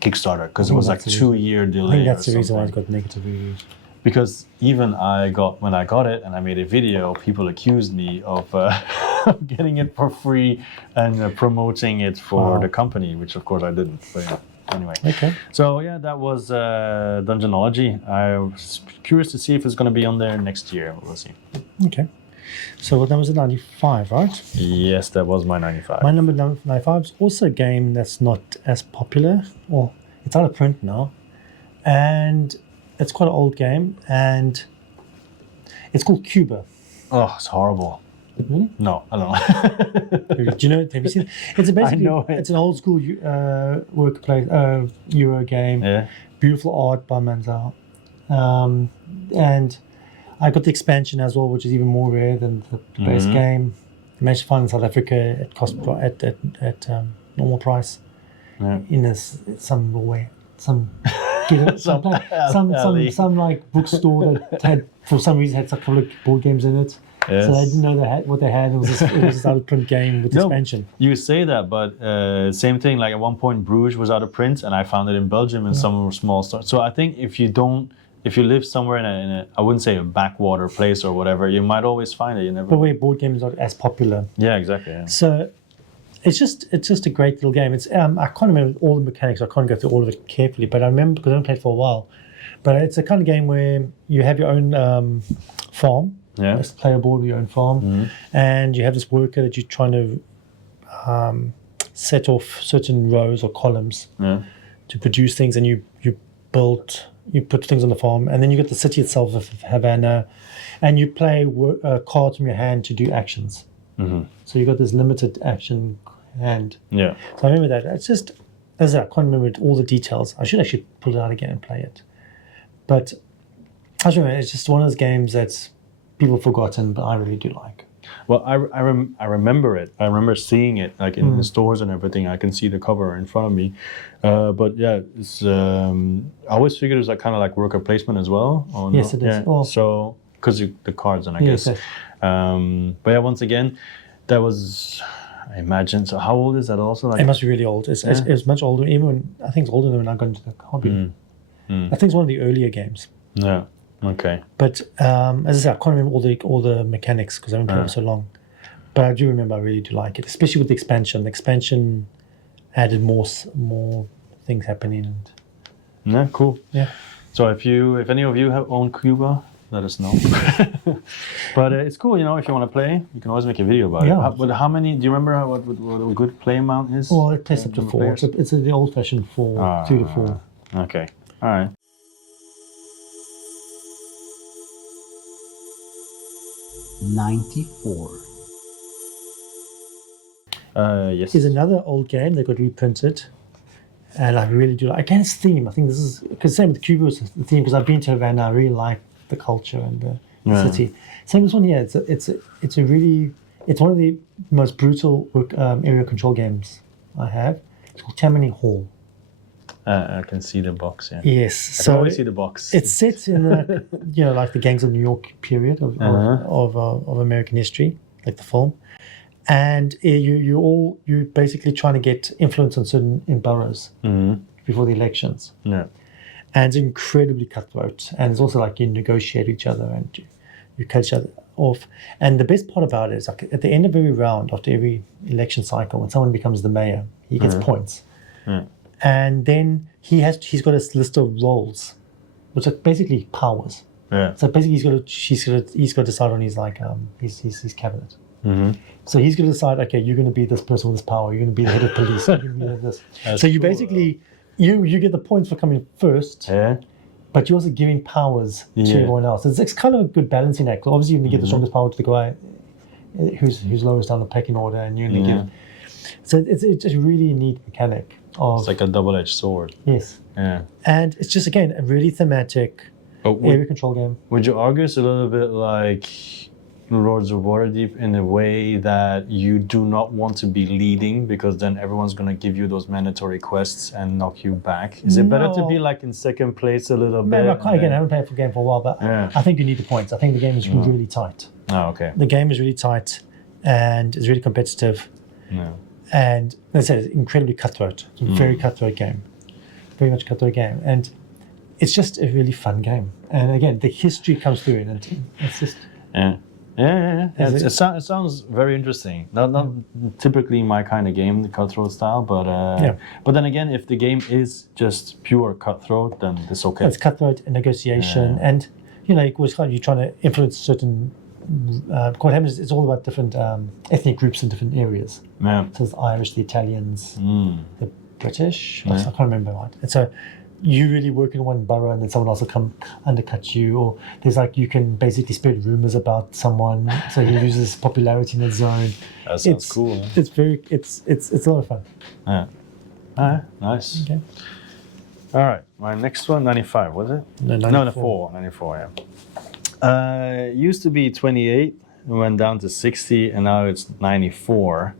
Kickstarter because it was like 2-year delay. I think that's the reason why it's got negative reviews. Because even when I got it and I made a video, people accused me of getting it for free and promoting it for the company, which of course I didn't. But yeah, anyway. Okay. So yeah, that was Dungeonology. I was curious to see if it's going to be on there next year. We'll see. Okay. So that was a 95, right? Yes, that was my 95. My number 95 is also a game that's not as popular, or it's out of print now, and it's quite an old game, and it's called Cuba. Oh, it's horrible. Really? No, I don't know. Do you know? Have you seen? It's basically know it. it's an old school workplace Euro game. Yeah. Beautiful art by Manzal, and I got the expansion as well, which is even more rare than the base game. I managed to find in South Africa at normal price. Yeah. In some way, some alley. some like bookstore that had for some reason had a couple of board games in it. Yes. So I didn't know what they had. It was this out of print game with expansion. You say that, but same thing. Like at one point, Bruges was out of print, and I found it in Belgium in some small stores. So I think if you live somewhere in a I wouldn't say a backwater place or whatever, you might always find it. You never. But where board games are as popular. Yeah, exactly. Yeah. So it's just a great little game. It's I can't remember all the mechanics. I can't go through all of it carefully, but I remember because I haven't played for a while. But it's a kind of game where you have your own farm. Yeah. Let's play a board with your own farm, and you have this worker that you're trying to set off certain rows or columns to produce things, and you put things on the farm, and then you get the city itself of Havana, and you play cards from your hand to do actions. So you got this limited action hand. Yeah. So I remember that. It's just, as I can't remember all the details. I should actually pull it out again and play it. But I just remember it's just one of those games that's people have forgotten, but I really do like. Well, I remember it. I remember seeing it like in the stores and everything. I can see the cover in front of me. But yeah, it's. I always figured it was like kind of like worker placement as well. Or Yes, no? it is. Yeah. Well, so because the cards and I yes, guess. But yeah, once again, that was. I imagine. So how old is that also? Like it must be really old. It's much older. Even when, I think it's older than when I got into the hobby. I think it's one of the earlier games. Yeah. Okay. But as I said, I can't remember all the mechanics because I haven't played it for so long. But I do remember I really do like it, especially with the expansion. The expansion added more things happening. And Yeah. Cool. yeah. So if any of you have owned Cuba, let us know. But it's cool, you know. If you want to play, you can always make a video about Yeah. it. But how many? Do you remember what a good play amount is? Well, it plays up to Number 4. players? It's the old-fashioned 4, 2 to 4. Okay. All right. '94. Yes. Is another old game that got reprinted, and I really do like. Again, it's theme. I think this is because same with Cuba was the theme because I've been to Havana. I really like the culture and the city. Same as this one here. It's one of the most brutal area control games I have. It's called Tammany Hall. I can see the box. Yeah. Yes, I can always see the box. It's set in the like the Gangs of New York period of American history, like the film. And you're basically trying to get influence in boroughs before the elections. Yeah. And it's incredibly cutthroat. And it's also like you negotiate each other and you cut each other off. And the best part about it is like at the end of every round, after every election cycle, when someone becomes the mayor, he gets points. And then he's got a list of roles, which are basically powers. Yeah. So basically he's got to decide on his his cabinet. So he's going to decide, okay, you're going to be this person with this power. You're going to be the head of police. You're going to be this. So you basically, you get the points for coming first, but you're also giving powers to everyone else. It's kind of a good balancing act. Obviously, you're going to give the strongest power to the guy who's lowest down the pecking order, and you're going to give. So it's a really neat mechanic. It's like a double-edged sword. Yes. Yeah. And it's just, again, a really thematic area control game. Would you argue it's a little bit like Lords of Waterdeep in a way that you do not want to be leading because then everyone's going to give you those mandatory quests and knock you back? Is it better to be like in second place a little bit? I haven't played the game for a while, but I think you need the points. I think the game is really tight. Oh, okay. The game is really tight and it's really competitive. Yeah. And as I said, it's incredibly cutthroat. It's a very cutthroat game. Very much cutthroat game. And it's just a really fun game. And again, the history comes through and it's just... Yeah. It sounds very interesting. Not typically my kind of game, the cutthroat style, but but then again, if the game is just pure cutthroat, then it's okay. It's cutthroat and negotiation, and you're trying to influence certain. What happens is it's all about different ethnic groups in different areas. Yeah. So it's the Irish, the Italians, the British. I can't remember right. And so you really work in one borough and then someone else will come undercut you, or there's like you can basically spread rumors about someone, so he loses popularity in the zone. That sounds cool. It's very it's a lot of fun. Yeah. All right. Nice. Okay. All right. My next one, 95, was it? No, 94. 94, yeah. Used to be 28, it went down to 60, and now it's 94.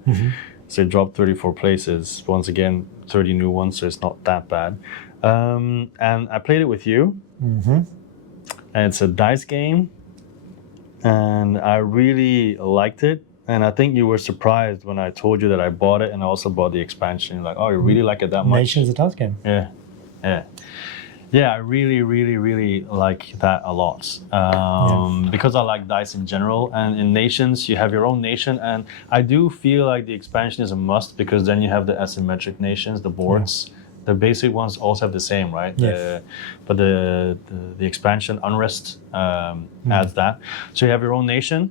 So it dropped 34 places. Once again, 30 new ones, so it's not that bad. And I played it with you. And it's a dice game, and I really liked it. And I think you were surprised when I told you that I bought it and I also bought the expansion. You're like, oh, you really like it that much? Nations a dice game. Yeah, I really, really, really like that a lot. Because I like dice in general, and in Nations, you have your own nation, and I do feel like the expansion is a must, because then you have the asymmetric nations, the boards. The basic ones also have the same, right? Yes. But the expansion, Unrest, adds that. So you have your own nation,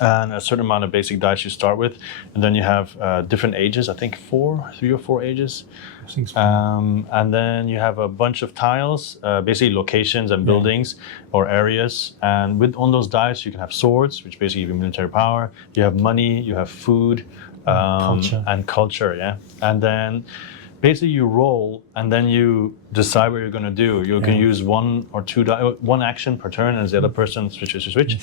and a certain amount of basic dice you start with, and then you have different ages. I think 3 or 4 ages. I think so. And then you have a bunch of tiles, basically locations and buildings or areas. And on those dice, you can have swords, which basically give you military power. You have money, you have food, Culture. and culture, yeah. And then basically you roll, and then you decide what you're going to do. You can use 1 or 2 one action per turn, and the other person switches to switch.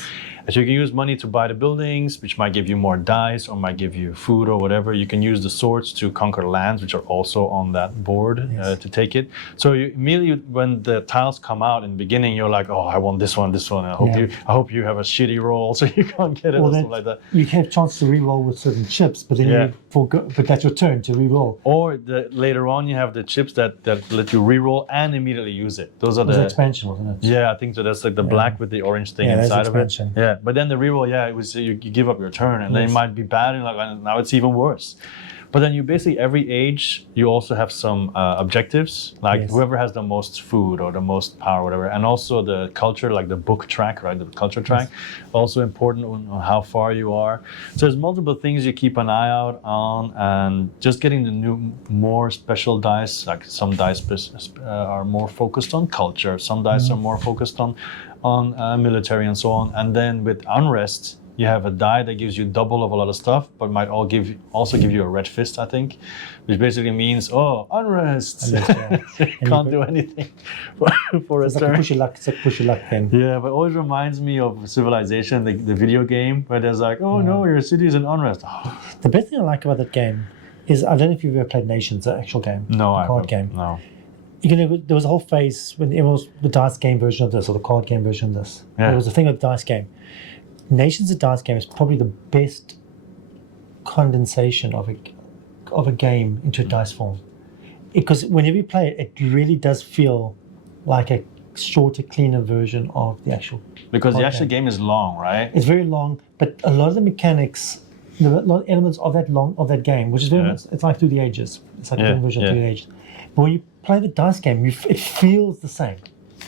And so you can use money to buy the buildings, which might give you more dice or might give you food or whatever. You can use the swords to conquer lands, which are also on that board to take it. So you immediately, when the tiles come out in the beginning, you're like, oh, I want this one. I hope you have a shitty roll so you can't get it or something like that. You have a chance to re-roll with certain chips, but then but that's your turn to re-roll. Or later on, you have the chips that let you re-roll and immediately use it. Those are It was the expansion, wasn't it? Yeah, I think so. That's like the black with the orange thing Yeah, that's inside of it. expansion. Yeah, but then the reroll, it was you give up your turn, and then it might be bad, and like now it's even worse. But then you basically every age you also have some objectives, like whoever has the most food or the most power, whatever, and also the culture, like the book track, right? The culture track, also important on how far you are. So there's multiple things you keep an eye out on, and just getting the new, more special dice. Like some dice are more focused on culture, some dice are more focused on military and so on. And then with Unrest, you have a die that gives you double of a lot of stuff, but might also give you a red fist, I think, which basically means, unrest. You can't do anything for a turn. It's like push your luck thing. Yeah, but it always reminds me of Civilization, the video game, where there's like, no, your city is in unrest. The best thing I like about that game is, I don't know if you've ever played Nations, the actual game, the card game. No. There was a whole phase when it was the dice game version of this or the card game version of this. Yeah. There was a thing with the dice game. Nations of Dice game is probably the best condensation of a game into a dice form, because whenever you play it, it really does feel like a shorter, cleaner version of the actual. Because the actual game is long, right? It's very long, but a lot of the mechanics, a lot of elements of that game, which is very much, it's like Through the Ages. It's like a different version of Through the Ages. But when you play the dice game, it feels the same.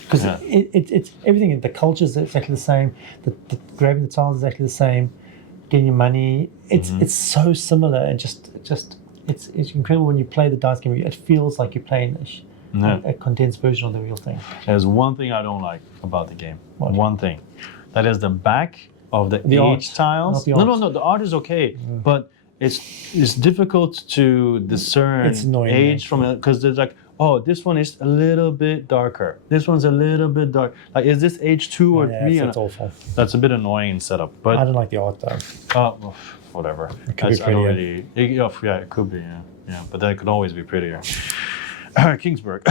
Because it's everything. The culture is exactly the same. The grabbing the tiles is exactly the same. Getting your money, it's so similar, and it's incredible when you play the dice game. It feels like you're playing a condensed version of the real thing. There's one thing I don't like about the game. What? One thing, that is the back of the age art, tiles. not the art. No. The art is okay, but it's difficult to discern age from it, because there's like, this one is a little bit darker. This one's a little bit dark. Like, is this age 2 or 3? That's awful. That's a bit annoying in setup. But I don't like the art though. Whatever. It could be prettier. It could be. Yeah. But that could always be prettier. Kingsburg.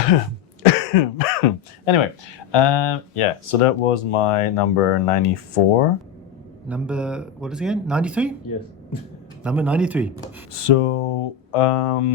Anyway, so that was my number 94. Number, what is it again? 93? Yes. Number 93. So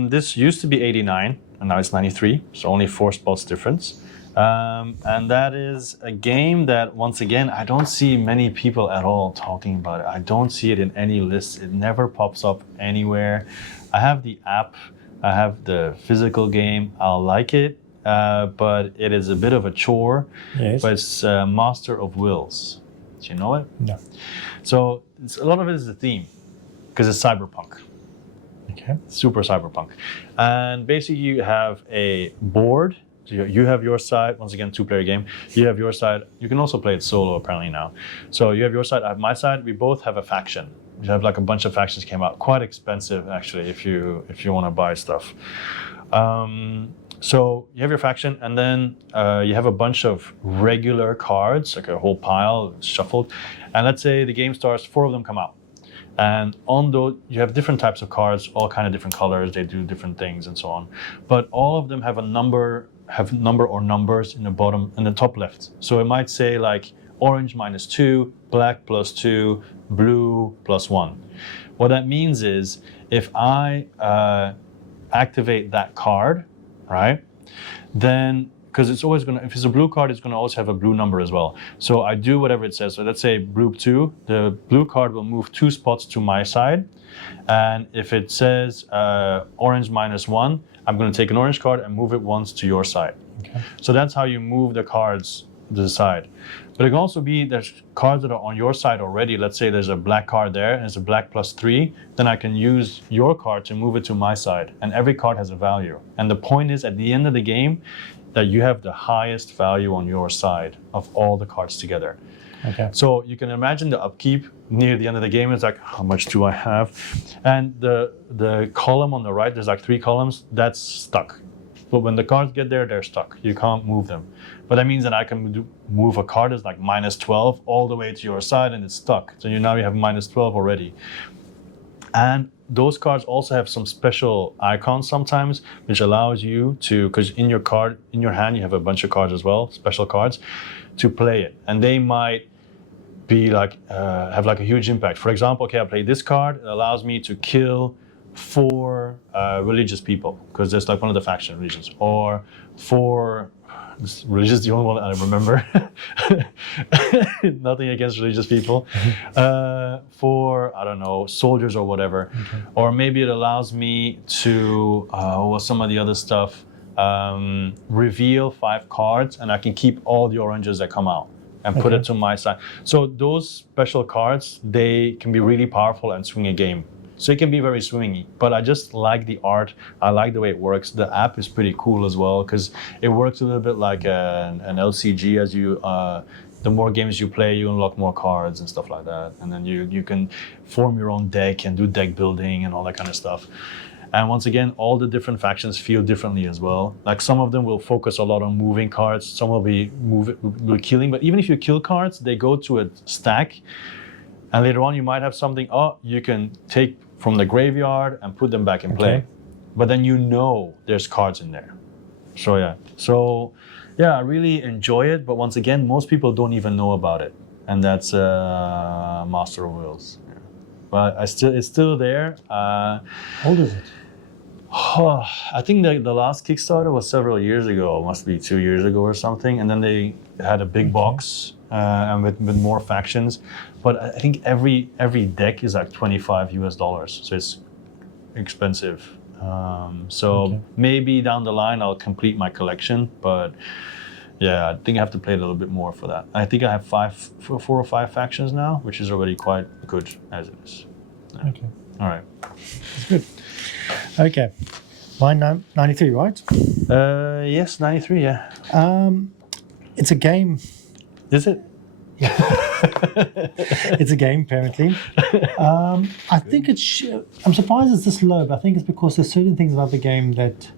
this used to be 89, and now it's 93, so only 4 spots difference. And that is a game that, once again, I don't see many people at all talking about it. I don't see it in any lists. It never pops up anywhere. I have the app. I have the physical game. I'll like it, but it is a bit of a chore. Yes. But it's Master of Wills. Do you know it? No. So a lot of it is the theme, because it's cyberpunk. Okay. Super cyberpunk. And basically you have a board, You have your side. Once again, 2-player game. You have your side. You can also play it solo apparently now. So you have your side. I have my side. We both have a faction. We have like a bunch of factions came out. Quite expensive actually if you want to buy stuff. So you have your faction, and then you have a bunch of regular cards, like a whole pile shuffled. And let's say the game starts, 4 of them come out. And on those, you have different types of cards, all kind of different colors. They do different things and so on. But all of them have a number, or numbers in the bottom, in the top left. So it might say like orange -2, black +2, blue +1. What that means is if I activate that card, right? Then, because it's always gonna, if it's a blue card, it's gonna always have a blue number as well. So I do whatever it says. So let's say blue 2, the blue card will move 2 spots to my side. And if it says orange -1, I'm gonna take an orange card and move it once to your side. Okay. So that's how you move the cards to the side. But it can also be there's cards that are on your side already. Let's say there's a black card there and it's a black +3, then I can use your card to move it to my side. And every card has a value. And the point is at the end of the game that you have the highest value on your side of all the cards together. Okay. So you can imagine the upkeep near the end of the game is like, how much do I have? And the column on the right, there's like 3 columns, that's stuck. But when the cards get there, they're stuck. You can't move them. But that means that I can move a card that's like -12 all the way to your side and it's stuck. So now you have -12 already. And those cards also have some special icons sometimes, which allows you to, because in your hand, you have a bunch of cards as well, special cards, to play it. And they might be like, have like a huge impact. For example, okay, I play this card, it allows me to kill 4 religious people, because there's like one of the faction religions, or 4 religious is the only one I remember. Nothing against religious people. For, I don't know, soldiers or whatever. Okay. Or maybe it allows me to, what's some of the other stuff, reveal 5 cards and I can keep all the oranges that come out and put it to my side. So those special cards, they can be really powerful and swing a game. So it can be very swingy, but I just like the art. I like the way it works. The app is pretty cool as well because it works a little bit like an LCG. As you, the more games you play, you unlock more cards and stuff like that. And then you can form your own deck and do deck building and all that kind of stuff. And once again, all the different factions feel differently as well. Like some of them will focus a lot on moving cards. Some will be killing. But even if you kill cards, they go to a stack. And later on, you might have something, you can take from the graveyard and put them back in play. But then you know there's cards in there. So yeah, I really enjoy it. But once again, most people don't even know about it. And that's Master of Wheels. Yeah. But it's still there. How old is it? I think the last Kickstarter was several years ago. It must be 2 years ago or something. And then they had a big box and with more factions. But I think every deck is like $25 US. So it's expensive. Maybe down the line I'll complete my collection. But yeah, I think I have to play a little bit more for that. I think I have 4 or 5 factions now, which is already quite good as it is. Yeah. Okay. All right. That's good. Okay. Mine 93, right? Yes, 93, yeah. It's a game. Is it? Yeah. It's a game, apparently. I think I'm surprised it's this low, but I think it's because there's certain things about the game that...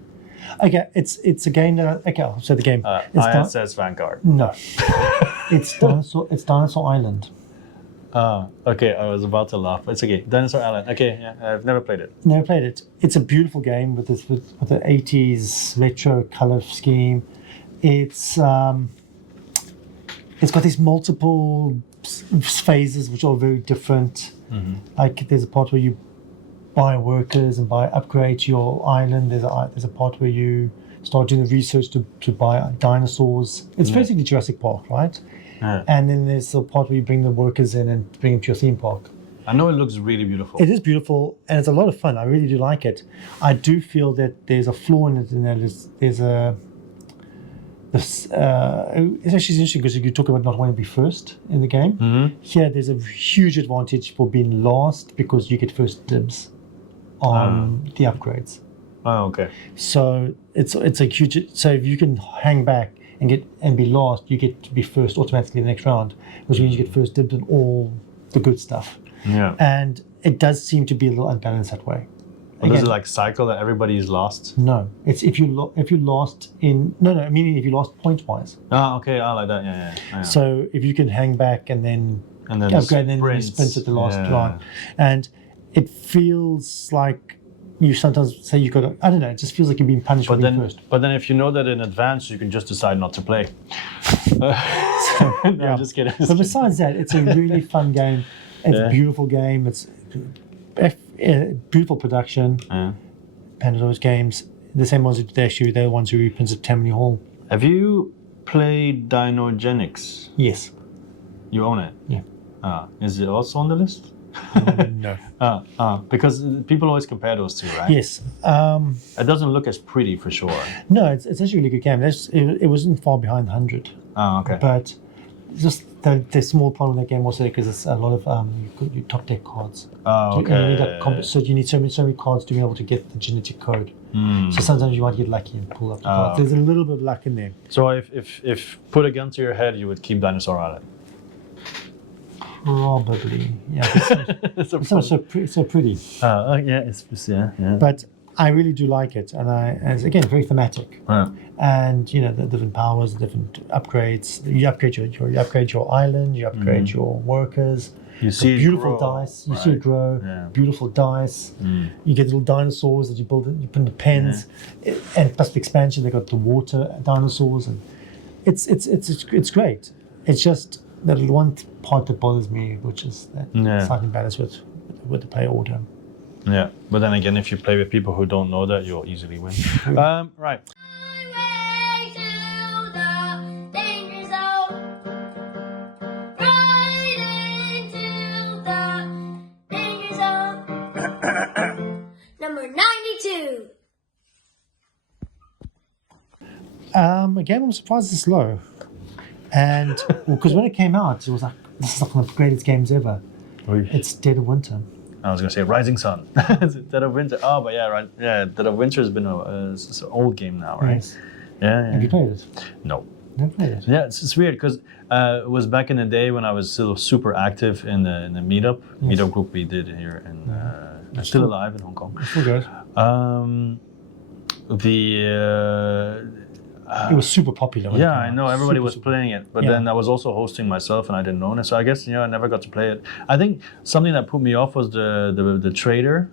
Okay, it's a game that... so the game... ISS Vanguard. No. It's Dinosaur Island. Okay, I was about to laugh. It's okay. Dinosaur Island. Okay, yeah, I've never played it. Never played it. It's a beautiful game with the 80s retro color scheme. It's got these multiple phases which are very different. Mm-hmm. Like there's a part where you buy workers and upgrade your island. There's a part where you start doing the research to buy dinosaurs. It's basically Jurassic Park, right? Yeah. And then there's the part where you bring the workers in and bring them to your theme park. I know it looks really beautiful. It is beautiful, and it's a lot of fun. I really do like it. I do feel that there's a flaw in it, and that it's actually interesting because you talk about not wanting to be first in the game. Mm-hmm. Here, there's a huge advantage for being last because you get first dibs on the upgrades. Oh, okay. So it's a huge. So if you can hang back and be last, you get to be first automatically the next round, which means you get first dibs on all the good stuff. Yeah. And it does seem to be a little unbalanced that way. But does Again, it like cycle that everybody is lost? No, it's if you lost in meaning if you lost point wise. Oh, okay. I like that. Yeah. So if you can hang back and then upgrade, then you sprint at the last round, and it feels like you sometimes say you got to. I don't know. It just feels like you're being punished for being first. But then if you know that in advance, you can just decide not to play. No, I'm just kidding. But besides that, it's a really fun game. It's a beautiful game. It's beautiful production. Panda's games, the same ones who did Dashu, they're the ones who reprinted Tammany Hall. Have you played Dinogenics? Yes. You own it? Yeah. Is it also on the list? No. Because people always compare those two, right? Yes. It doesn't look as pretty for sure. No, it's actually a really good game. It wasn't far behind 100. Oh, okay. But just the small problem with that game also because it's a lot of you top deck cards. Oh, okay. And so you need so many cards to be able to get the genetic code. So sometimes you might get lucky and pull up the cards. There's a little bit of luck in there. So if put a gun to your head, you would keep Dinosaur on it? Probably, yeah. It's so pretty. Yeah. But I really do like it, and it's again very thematic. Yeah. And the different powers, the different upgrades. You upgrade your island, you upgrade your workers. You see beautiful it grow, dice. You see it grow. Yeah. Beautiful dice. You get little dinosaurs that you build. You put in the pens, and plus the expansion, they got the water dinosaurs, and it's great. It's just that one part that bothers me, which is that slightly balance with the player order. Yeah, but then again, if you play with people who don't know that, you'll easily win. Right. Number 92. Again, I'm surprised it's low. And because when it came out, it was like, this is like one of the greatest games ever. It's Dead of Winter. I was going to say Rising Sun. Dead of Winter. Oh, but yeah, right. Yeah, Dead of Winter has been it's an old game now, right? Yes. Yeah. Have you played it? No. Never played it. Yeah, it's weird because it was back in the day when I was still super active in the meetup group we did here, and still alive in Hong Kong. Still good. It was super popular. When it came I know out. everybody Super, was super. playing it, but then I was also hosting myself, and I didn't own it, so I guess I never got to play it. I think something that put me off was the trader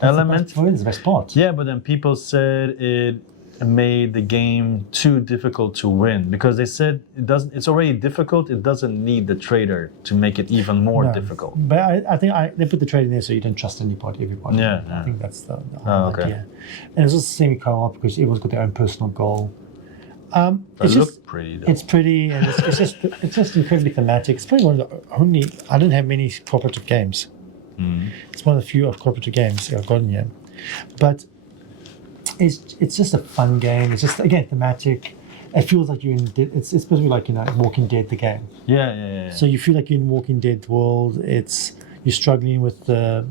element. It's the best part. Yeah, but then people said it made the game too difficult to win because they said it's already difficult. It doesn't need the trader to make it even more difficult. But I think they put the trade in there so you don't trust everybody. Yeah. I think that's the whole idea. And it's also semi-co-op because everyone's got their own personal goal. It looks pretty though. It's pretty, and it's just incredibly thematic. It's probably one of the only. I don't have many cooperative games. It's one of the few cooperative games I've gotten yet. But it's just a fun game. It's just again thematic. It feels like you're in. It's supposed to be like Walking Dead the game. Yeah. So you feel like you're in Walking Dead world. You're struggling with the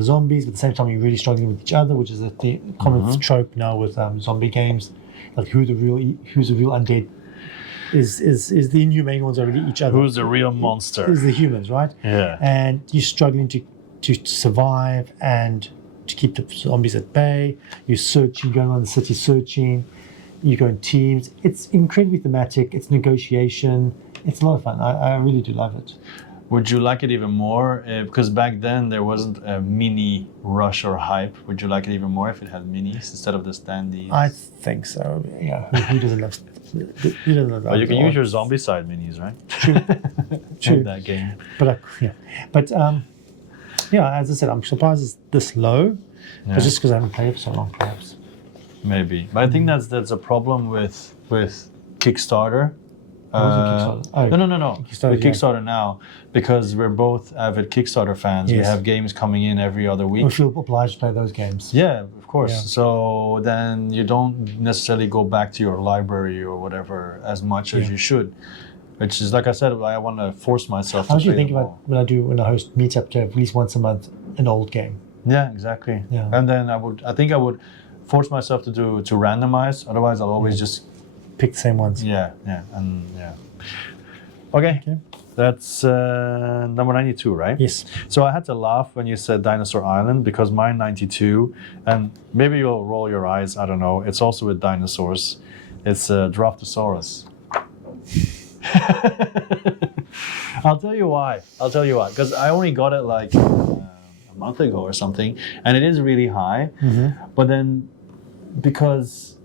zombies, but at the same time you're really struggling with each other, which is the common trope now with zombie games. Like who's the real undead? Is the inhumane ones already each other? Who's the real monster? Is the humans, right? Yeah. And you're struggling to survive and to keep the zombies at bay. You're searching, going around the city searching. You go in teams. It's incredibly thematic. It's negotiation. It's a lot of fun. I really do love it. Would you like it even more? Because back then there wasn't a mini rush or hype. Would you like it even more if it had minis instead of the standees? I think so. Yeah. Who doesn't love? Who doesn't love? Well, you can use your zombie side minis, right? True. In that game. But as I said, I'm surprised it's this low. Yeah. But just because I haven't played it for so long, perhaps. Maybe, but I think that's a problem with Kickstarter. Kickstarter? No. Kickstarter, With Kickstarter now, because we're both avid Kickstarter fans. Yes. We have games coming in every other week. We feel obliged to play those games. Yeah, of course. Yeah. So then you don't necessarily go back to your library or whatever as much as you should. Which is, like I said, I want to force myself to How do you play think them about all. when I host meetup to have at least once a month an old game? Yeah, exactly. Yeah. And then I think I would force myself to randomize. Otherwise, I'll always just Pick the same ones. yeah. Okay, Okay. that's number 92, right? Yes. So I had to laugh when you said Dinosaur Island because mine 92, and maybe you'll roll your eyes. I don't know. It's also with dinosaurs. It's Draftosaurus. I'll tell you why. Because I only got it like a month ago or something, and it is really high. But then because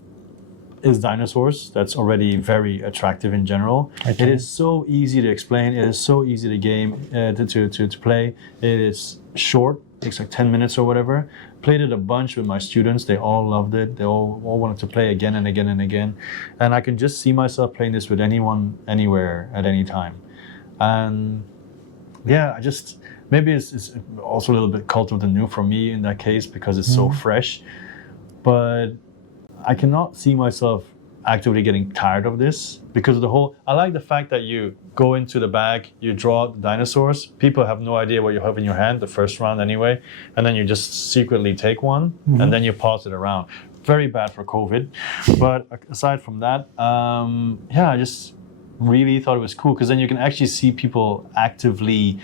it's dinosaurs, that's already very attractive in general. Okay. It is so easy to explain. It is so easy to game to play. It is short. Takes like 10 minutes or whatever. Played it a bunch with my students. They all loved it. They all wanted to play again and again and again. And I can just see myself playing this with anyone, anywhere, at any time. And yeah, maybe it's also a little bit cult of the new for me in that case because it's so fresh. But I cannot see myself actively getting tired of this because I like the fact that you go into the bag, you draw the dinosaurs. People have no idea what you have in your hand the first round anyway, and then you just secretly take one and then you pass it around. Very bad for COVID, but aside from that, I just really thought it was cool because then you can actually see people actively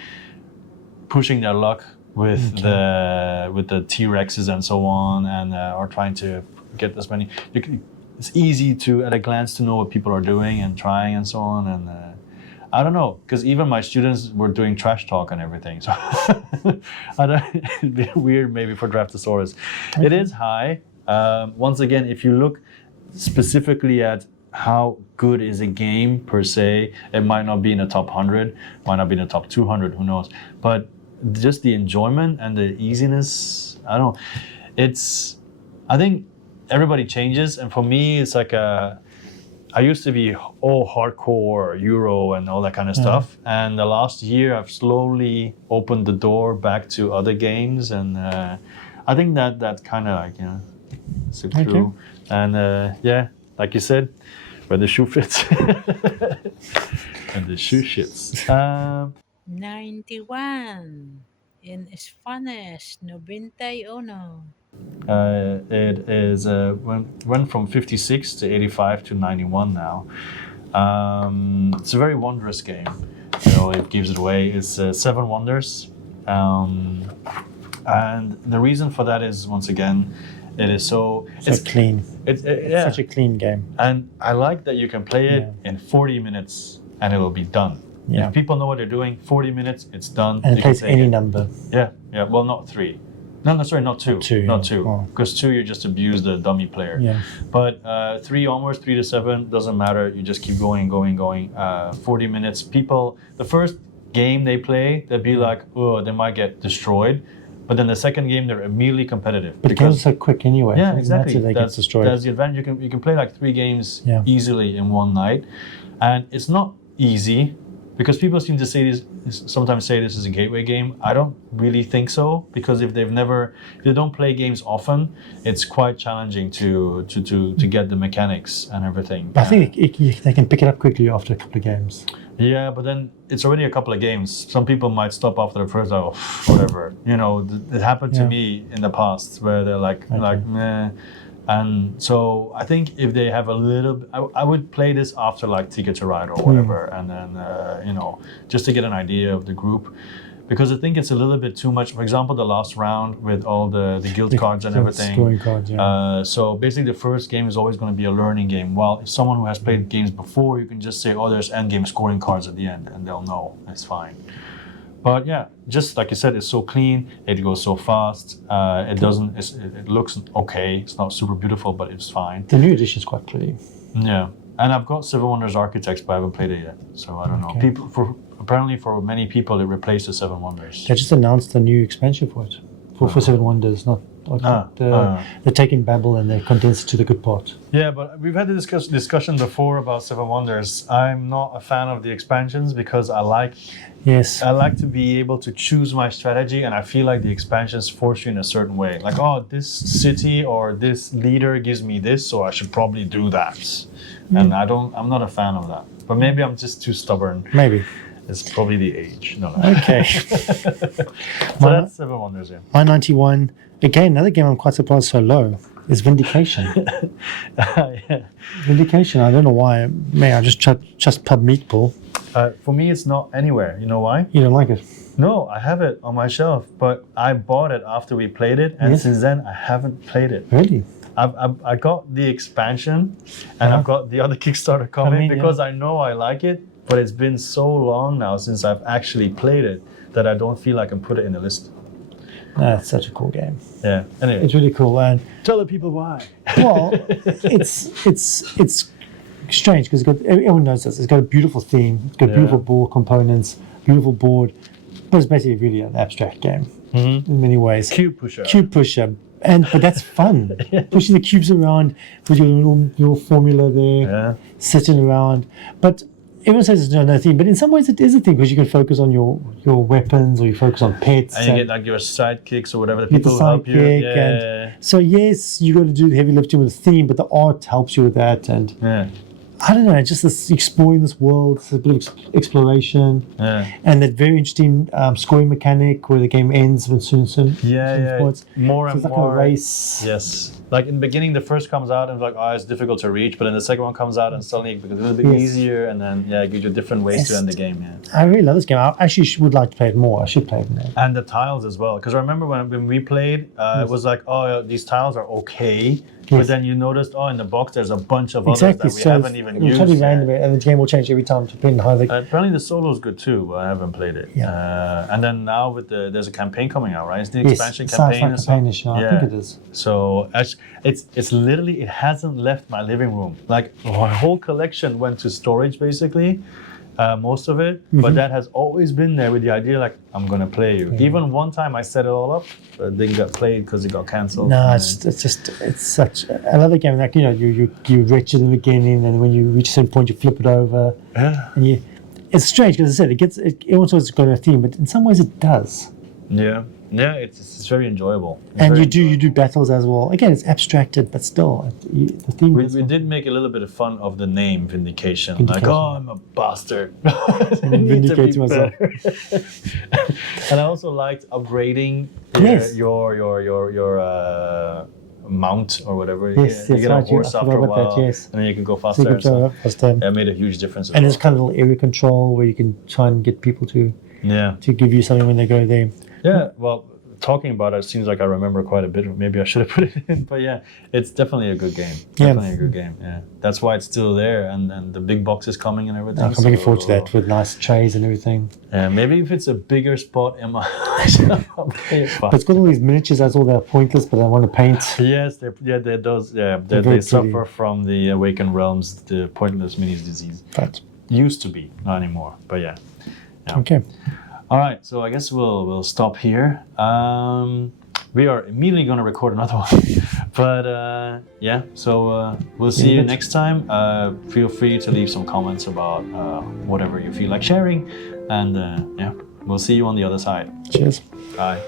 pushing their luck with the T-Rexes and so on, and are trying to get as many. It's easy to, at a glance, to know what people are doing and trying and so on. And I don't know, because even my students were doing trash talk and everything. So it'd be weird maybe for Draftosaurus. Okay. It is high. Once again, if you look specifically at how good is a game per se, it might not be in the top 100, might not be in the top 200, who knows. But just the enjoyment and the easiness, I don't know. I think everybody changes, and for me, it's like I used to be all hardcore Euro and all that kind of stuff, and the last year I've slowly opened the door back to other games, and I think that kind of like it's true. And like you said, where the shoe fits, and the shoe shits. 91. En Spanish, 91. It is went from 56 to 85 to 91 now. It's a very wondrous game. It gives it away. It's 7 wonders, and the reason for that is once again, it's clean. It's such a clean game. And I like that you can play it in 40 minutes and it will be done. Yeah. If people know what they're doing, 40 minutes, it's done. And it plays any number. Yeah. Well, not 3. No, sorry, not 2. Not 2. Because 2, you just abuse the dummy player. Yeah. But 3 onwards, 3 to 7, doesn't matter. You just keep going. 40 minutes. People, the first game they play, they'll be like, oh, they might get destroyed. But then the second game, they're immediately competitive. But the games are so quick anyway. Yeah, exactly. They get destroyed. That's the advantage. You can play like 3 games easily in one night. And it's not easy. Because people seem to sometimes say this is a gateway game. I don't really think so, because if they don't play games often, it's quite challenging to get the mechanics and everything. I think they can pick it up quickly after a couple of games. Yeah, but then it's already a couple of games. Some people might stop after the first, whatever. It happened to me in the past where they're like meh. And so I think if they have I would play this after like Ticket to Ride or whatever, and then just to get an idea of the group, because I think it's a little bit too much. For example, the last round with all the guild cards and everything. Scoring cards, yeah. So basically, the first game is always going to be a learning game. While if someone who has played games before, you can just say, "Oh, there's end game scoring cards at the end," and they'll know. It's fine. But yeah, just like you said, it's so clean. It goes so fast. It looks okay. It's not super beautiful, but it's fine. The new edition is quite pretty. Yeah, and I've got Seven Wonders Architects, but I haven't played it yet, so I don't know. Apparently, for many people, it replaced the Seven Wonders. They just announced a new expansion for it, for Seven Wonders. They're taking Babel and they condense it to the good part. Yeah, but we've had the discussion before about Seven Wonders. I'm not a fan of the expansions because I like to be able to choose my strategy, and I feel like the expansions force you in a certain way. Like, oh, this city or this leader gives me this, so I should probably do that. And I'm not a fan of that. But maybe I'm just too stubborn. Maybe. It's probably the age. No. Okay. So that's Seven Wonders. Yeah. My 91. Again, another game I'm quite surprised so low is Vindication. Yeah. Vindication. I don't know why. Maybe I just pub meatball. For me, it's not anywhere. You know why? You don't like it. No, I have it on my shelf, but I bought it after we played it, and Yes. since then I haven't played it. Really? I got the expansion, and I've got the other Kickstarter coming because I know I like it, but it's been so long now since I've actually played it that I don't feel I can put it in the list. That's such a cool game. Yeah. Anyway, It's really cool. And tell the people why. well, it's strange because everyone knows this. It's got a beautiful theme. It's got beautiful board components, beautiful board, but it's basically really an abstract game in many ways. Cube pusher. Cube pusher. But that's fun. Pushing the cubes around with your little formula there, Yeah. sitting around. But everyone says it's no theme, but in some ways it is a theme because you can focus on your weapons or you focus on pets. And you get like your sidekicks or whatever, the get the people who help you. sidekick Yeah. so yes, you got to do the heavy lifting with the theme, but the art helps you with that. And Yeah. I don't know, just this exploring this world, it's a bit of exploration, Yeah. and that very interesting scoring mechanic where the game ends with certain Yeah. points. More So and it's like more. a race. Yes. Like in the beginning, the first comes out and it's like, oh, it's difficult to reach. But then the second one comes out and suddenly it becomes a little bit Yes. easier. And then, yeah, it gives you different ways to Yes. end the game. Yeah. I really love this game. I actually would like to play it more. I should play it more. And the tiles as well. Because I remember when we played, it was like, oh, these tiles are okay. But Yes. then you noticed, oh, in the box, there's a bunch of Exactly. others that we haven't even it'll used. totally yet. random, and the game will change every time depending on how they. Apparently the solo is good too, but I haven't played it. Yeah. And then now with there's a campaign coming out, right? It's the Yes, expansion sounds campaign. like or something? campaign-ish, I think it is. So it's literally, it hasn't left my living room. Like my whole collection went to storage basically, most of it. But that has always been there with the idea like I'm gonna play you. Even one time I set it all up, but it didn't get played because it got cancelled. No, it's such. I love the game. Like you retch it in the beginning, and when you reach a certain point, you flip it over, Yeah. and it's strange because I said it also has got a theme, but in some ways it does. Yeah. Yeah, it's very enjoyable. It's And very you enjoyable. do battles as well. Again, it's abstracted, but still, the theme. We is did make a little bit of fun of the name Vindication. Like, Vindication. oh, I'm a bastard. I need to be Vindicate myself. better. And I also liked upgrading Yes. your mount or whatever. Yes, you that's get right, a horse I after forgot a about while, that, yes. and then you can go So faster. you can show up first time. It made a huge difference. As And well. there's kind of a little area control where you can try and get people to Yeah. give you something when they go there. Yeah, well, talking about it seems like I remember quite a bit. Maybe I should have put it in, but yeah, it's definitely a good game. Yeah. Definitely a good game. Yeah, that's why it's still there, and the big box is coming and everything. I'm looking forward to so- that with nice trays and everything. Yeah, maybe if it's a bigger spot in my I'll play it But it's got all these miniatures. That's all they're pointless, but I want to paint. Yes, they does. Yeah, They're they very suffer pretty. from the Awakened Realms, the pointless minis disease. But Used to be, not anymore. But yeah. okay, All right, so I guess we'll stop here. We are immediately going to record another one. But yeah, so we'll see you next time. Feel free to leave some comments about whatever you feel like sharing. And yeah, we'll see you on the other side. cheers. Bye.